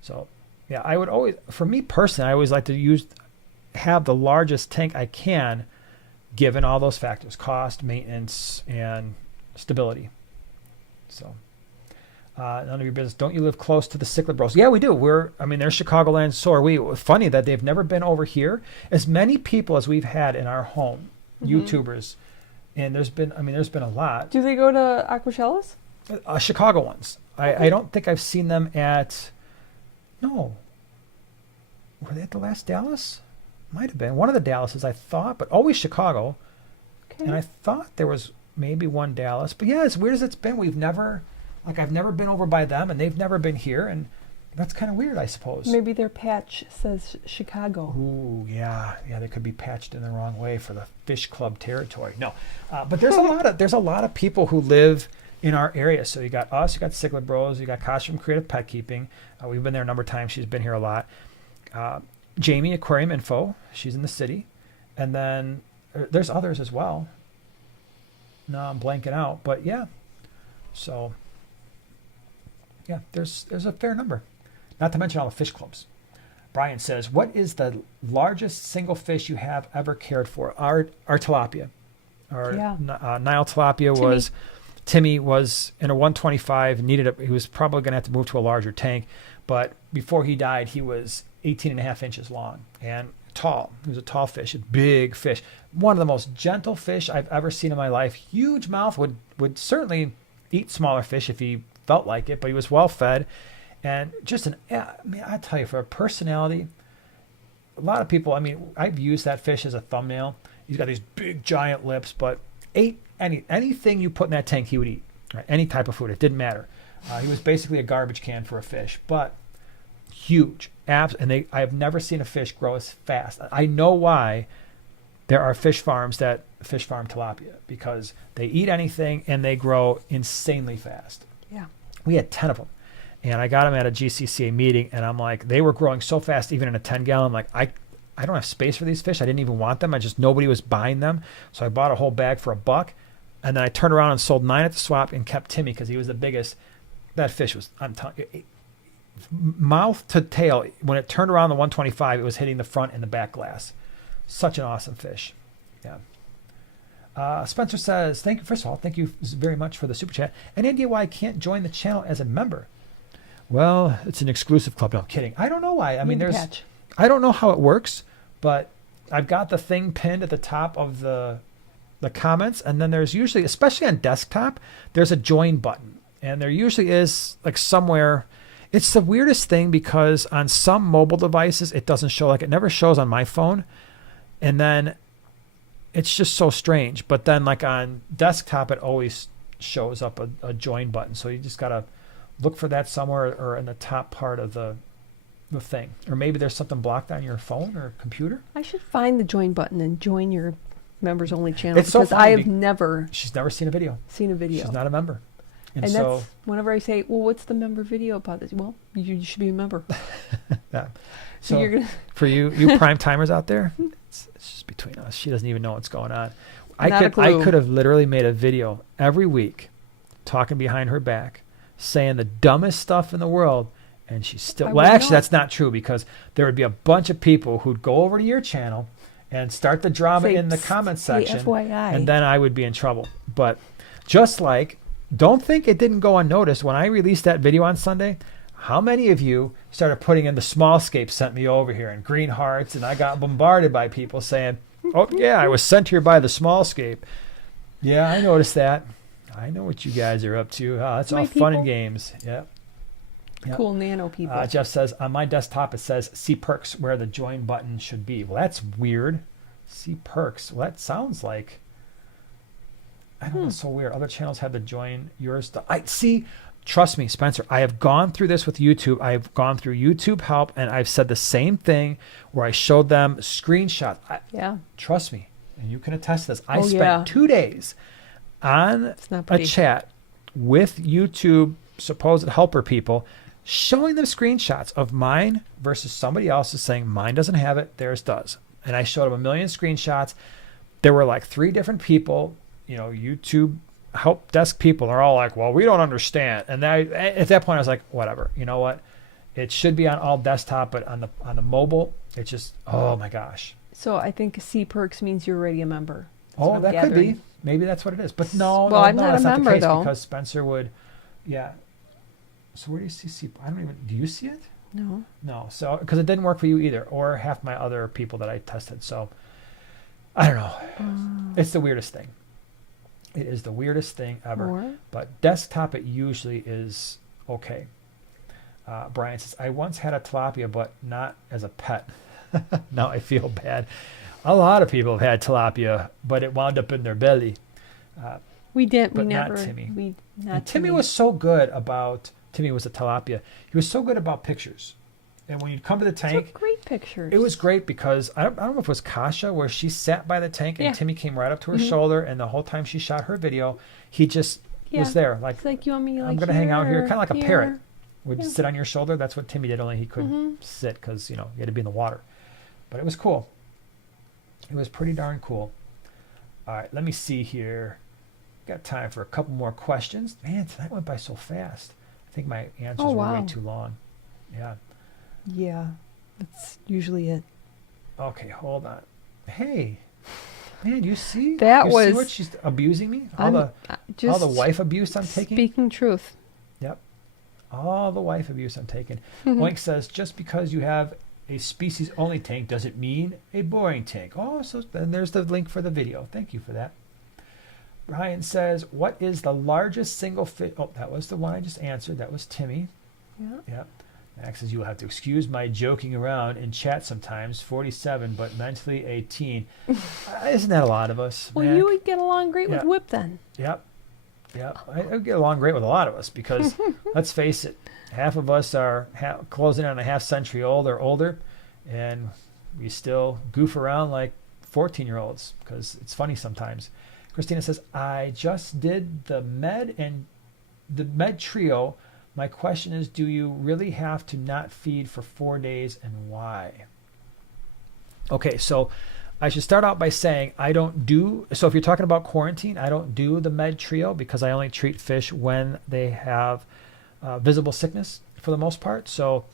So, yeah, I would always, for me personally, I always like to have the largest tank I can, given all those factors: cost, maintenance, and stability. So. None of your business. Don't you live close to the Cichlid Bros? Yeah, we do. They're Chicagoland, so are we. Funny that they've never been over here. As many people as we've had in our home, YouTubers, and there's been a lot. Do they go to Aquatics? Chicago ones. I don't think I've seen them at. No. Were they at the last Dallas? Might have been one of the Dallases, I thought, but always Chicago. Okay. And I thought there was maybe one Dallas, but yeah, as weird as it's been, I've never been over by them, and they've never been here, and that's kind of weird, I suppose. Maybe their patch says Chicago. Ooh, yeah, they could be patched in the wrong way for the fish club territory. No, but there's a lot of people who live in our area. So you got us, you got Cichlid Bros, you got Kosh from Creative Pet Keeping. We've been there a number of times. She's been here a lot. Jamie, Aquarium Info, she's in the city, and then there's others as well. No, I'm blanking out, but yeah. So. Yeah, there's a fair number. Not to mention all the fish clubs. Brian says, what is the largest single fish you have ever cared for? Our tilapia. Nile tilapia Timmy was in a 125, he was probably going to have to move to a larger tank, but before he died, he was 18 and a half inches long and tall. He was a tall fish, a big fish. One of the most gentle fish I've ever seen in my life. Huge mouth, would certainly eat smaller fish if he felt like it, but he was well fed, and just I tell you, for a personality, a lot of people, I've used that fish as a thumbnail. He's got these big giant lips, but ate anything you put in that tank he would eat, right? Any type of food, it didn't matter. He was basically a garbage can for a fish, but huge abs, and I have never seen a fish grow as fast. I know why there are fish farms that fish farm tilapia, because they eat anything and they grow insanely fast. Yeah. We had 10 of them, and I got them at a GCCA meeting, and I'm like, they were growing so fast, even in a 10-gallon. I'm like, I don't have space for these fish. I didn't even want them. Nobody was buying them. So I bought a whole bag for $1. And then I turned around and sold 9 at the swap and kept Timmy because he was the biggest. That fish was, I'm telling you, mouth to tail. When it turned around the 125, it was hitting the front and the back glass. Such an awesome fish. Yeah. Spencer says, thank you. First of all, thank you very much for the super chat. Any idea why I can't join the channel as a member? Well, it's an exclusive club. No, I'm kidding. I don't know why. I mean, I don't know how it works, but I've got the thing pinned at the top of the comments, and then there's usually, especially on desktop, there's a join button, and there usually is like somewhere. It's the weirdest thing because on some mobile devices it doesn't show, like it never shows on my phone, and then it's just so strange. But then like on desktop it always shows up a join button, so you just gotta look for that somewhere or in the top part of the thing, or maybe there's something blocked on your phone or computer. I should find the join button and join your members only channel, it's because so I have never. She's never seen a video. She's not a member, and so that's whenever I say, "Well, what's the member video about this?" Well, you should be a member. Yeah. So you're gonna for you prime timers out there, it's just between us. She doesn't even know what's going on. I could have literally made a video every week, talking behind her back, saying the dumbest stuff in the world. And she's still, well, actually, that's not true, because there would be a bunch of people who'd go over to your channel and start the drama in the comments section. FYI. And then I would be in trouble. But just like, don't think it didn't go unnoticed. When I released that video on Sunday, how many of you started putting in the small scapes sent me over here and green hearts? And I got bombarded by people saying, oh, yeah, I was sent here by the small scape. Yeah, I noticed that. I know what you guys are up to. Oh, that's all fun and games. Yeah. Yep. Cool nano people. Jeff says, on my desktop it says see perks where the join button should be. Well, that's weird. See perks. Well, that sounds like, I don't know, it's so weird. Other channels have the join yours. I see. Trust me, Spencer, I have gone through this with YouTube. I've gone through YouTube help, and I've said the same thing where I showed them screenshots. Yeah. Trust me, and you can attest to this. I spent 2 days on a chat with YouTube supposed helper people, showing them screenshots of mine versus somebody else's, saying mine doesn't have it, theirs does. And I showed them a million screenshots. There were like 3 different people, YouTube help desk people. They're all like, well, we don't understand. And at that point I was like, whatever, you know what? It should be on all desktop, but on the mobile, it's just, oh my gosh. So I think C perks means you're already a member. That's that could be. Maybe that's what it is. But no, I'm not that's a not member, the case, though. because Spencer would, yeah. So where do you see C? I don't even. Do you see it? No. No. So because it didn't work for you either, or half my other people that I tested. So I don't know. It's the weirdest thing. It is the weirdest thing ever. But desktop, it usually is okay. Brian says, I once had a tilapia, but not as a pet. Now I feel bad. A lot of people have had tilapia, but it wound up in their belly. We didn't. But we never. not Timmy. Not Timmy was so good about. Timmy was a tilapia. He was so good about pictures. And when you'd come to the tank, took great pictures. It was great because I don't know if it was Kasha where she sat by the tank and Timmy came right up to her shoulder, and the whole time she shot her video, he just was there. Like, it's like you want me. I'm going to hang out here, kind of like a parrot would sit on your shoulder. That's what Timmy did. Only he couldn't sit because he had to be in the water. But it was cool. It was pretty darn cool. All right, let me see here. Got time for a couple more questions. Man, tonight went by so fast. I think my answers were way too long. Yeah. Yeah, that's usually it. Okay, hold on. Hey, man, you see? That you was. See what she's abusing me? All the wife abuse I'm taking? Speaking truth. Yep. All the wife abuse I'm taking. Oink says, just because you have a species-only tank doesn't mean a boring tank. Oh, so then there's the link for the video. Thank you for that. Brian says, what is the largest single fish? Oh, that was the one I just answered. That was Timmy. Yeah. Yep. Max says, you will have to excuse my joking around in chat sometimes. 47, but mentally 18. Isn't that a lot of us? Well, Mac? You would get along great with Whip then. Yep. Yep. I would get along great with a lot of us because, let's face it, half of us are closing on a half century old or older, and we still goof around like 14-year-olds because it's funny sometimes. Christina says, I just did the med trio. My question is, do you really have to not feed for 4 days, and why? Okay, so I should start out by saying I don't do, so if you're talking about quarantine, I don't do the med trio because I only treat fish when they have visible sickness for the most part. So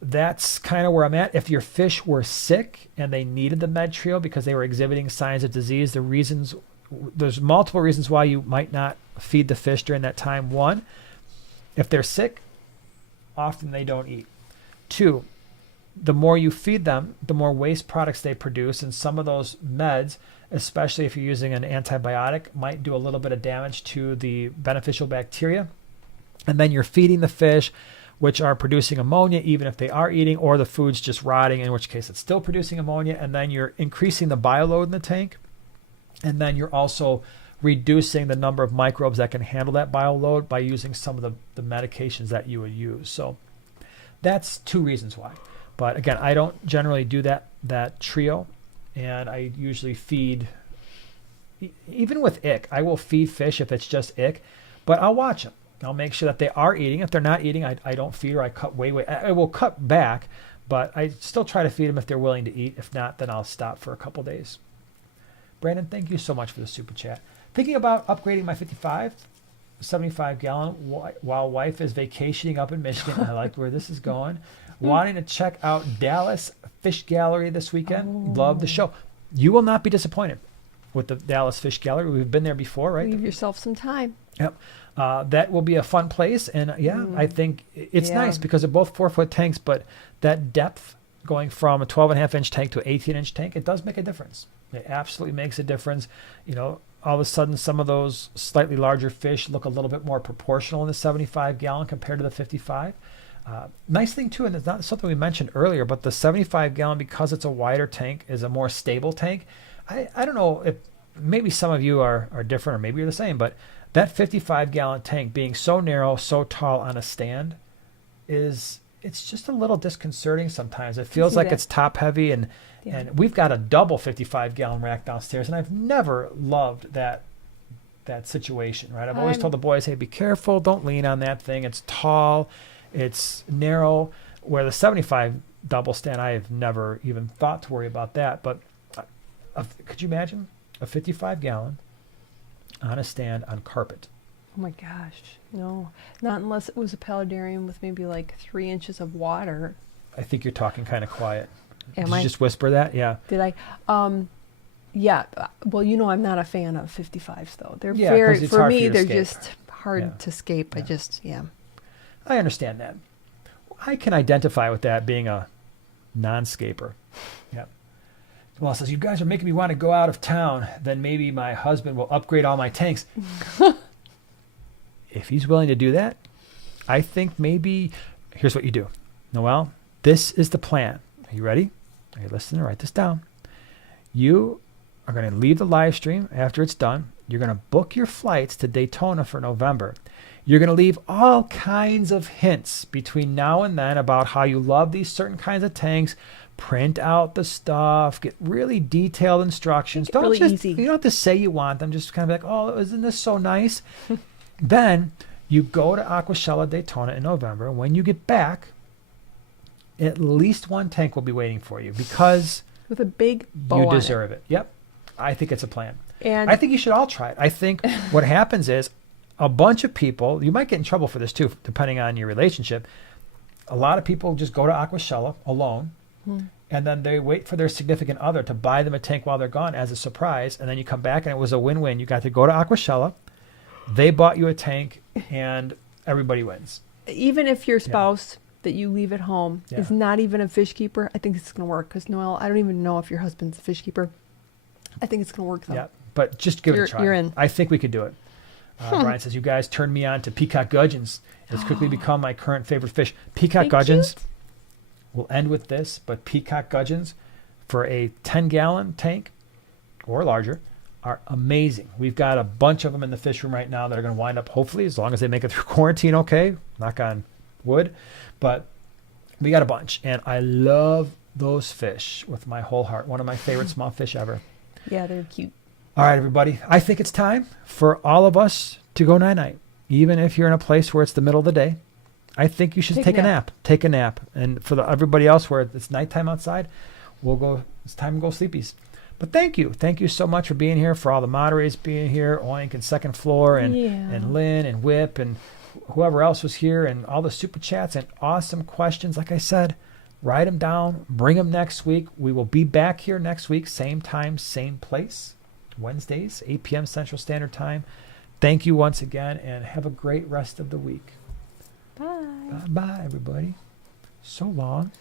that's kind of where I'm at. If your fish were sick and they needed the med trio because they were exhibiting signs of disease, there's multiple reasons why you might not feed the fish during that time. One, if they're sick, often they don't eat. Two, the more you feed them, the more waste products they produce. And some of those meds, especially if you're using an antibiotic, might do a little bit of damage to the beneficial bacteria. And then you're feeding the fish, which are producing ammonia, even if they are eating, or the food's just rotting, in which case it's still producing ammonia. And then you're increasing the bioload in the tank. And then you're also reducing the number of microbes that can handle that bioload by using some of the medications that you would use. So that's two reasons why. But again, I don't generally do that trio, and I usually feed, even with ick, I will feed fish if it's just ick, but I'll watch them. I'll make sure that they are eating. If they're not eating, I don't feed, or I cut way. I will cut back, but I still try to feed them if they're willing to eat. If not, then I'll stop for a couple days. Brandon, thank you so much for the super chat. Thinking about upgrading my 75 gallon while wife is vacationing up in Michigan. I like where this is going. Wanting to check out Dallas Fish Gallery this weekend. Love the show. You will not be disappointed with the Dallas Fish Gallery. We've been there before, right? Leave yourself some time. Yep. That will be a fun place. And I think it's nice because they're both 4-foot tanks, but that depth going from a 12.5-inch tank to an 18-inch tank, it does make a difference. It absolutely makes a difference. All of a sudden, some of those slightly larger fish look a little bit more proportional in the 75 gallon compared to the 55. Nice thing too, and it's not something we mentioned earlier, but the 75 gallon, because it's a wider tank, is a more stable tank. I don't know if maybe some of you are different, or maybe you're the same, but that 55 gallon tank being so narrow, so tall on a stand it's just a little disconcerting sometimes. It feels like it's top heavy, and we've got a double 55 gallon rack downstairs, and I've never loved that situation, right? I've always told the boys, hey, be careful, don't lean on that thing. It's tall, it's narrow. Where the 75 double stand, I have never even thought to worry about that. But could you imagine a 55 gallon on a stand on carpet? Oh my gosh, no. Not unless it was a paludarium with maybe like 3 inches of water. I think you're talking kind of quiet. Did you just whisper that? Yeah. Did I? Yeah. Well, I'm not a fan of 55s though. They're for me, they're just hard to scape. Yeah. I understand that. I can identify with that, being a non-scaper. Yeah. Well, it says, you guys are making me want to go out of town. Then maybe my husband will upgrade all my tanks. If he's willing to do that, I think maybe here's what you do. Noelle, this is the plan. Are you ready? Are you listening? Write this down. You are going to leave the live stream after it's done. You're going to book your flights to Daytona for November. You're going to leave all kinds of hints between now and then about how you love these certain kinds of tanks. Print out the stuff. Get really detailed instructions. Don't really just, easy. You don't have to say you want them. Just kind of like, oh, isn't this so nice? Then you go to Aquashella Daytona in November. When you get back, at least one tank will be waiting for you because with a big bow you deserve it. Yep. I think it's a plan. And I think you should all try it. I think what happens is a bunch of people, you might get in trouble for this too, depending on your relationship. A lot of people just go to Aquashella alone, and then they wait for their significant other to buy them a tank while they're gone as a surprise. And then you come back and it was a win-win. You got to go to Aquashella. They bought you a tank and everybody wins. Even if your spouse that you leave at home is not even a fish keeper, I think it's going to work. Because, Noelle, I don't even know if your husband's a fish keeper. I think it's going to work, though. Yeah, but just give it a try. You're in. I think we could do it. Brian says, you guys turned me on to peacock gudgeons. It's quickly become my current favorite fish. Peacock gudgeons, we'll end with this, but peacock gudgeons for a 10-gallon tank or larger are amazing. We've got a bunch of them in the fish room right now that are going to wind up, hopefully, as long as they make it through quarantine, okay, knock on wood, but we got a bunch, and I love those fish with my whole heart. One of my favorite small fish ever. Yeah, they're cute. All right, everybody. I think it's time for all of us to go night-night. Even if you're in a place where it's the middle of the day, I think you should take a nap. Take a nap. And for everybody else where it's nighttime outside, It's time to go sleepies. But thank you so much for being here, for all the moderators being here, Oink and Second Floor, and Lynn and Whip and whoever else was here, and all the super chats and awesome questions. Like I said, write them down, bring them next week. We will be back here next week, same time, same place, Wednesdays, 8 p.m. Central Standard Time. Thank you once again, and have a great rest of the week. Bye. Bye-bye, everybody. So long.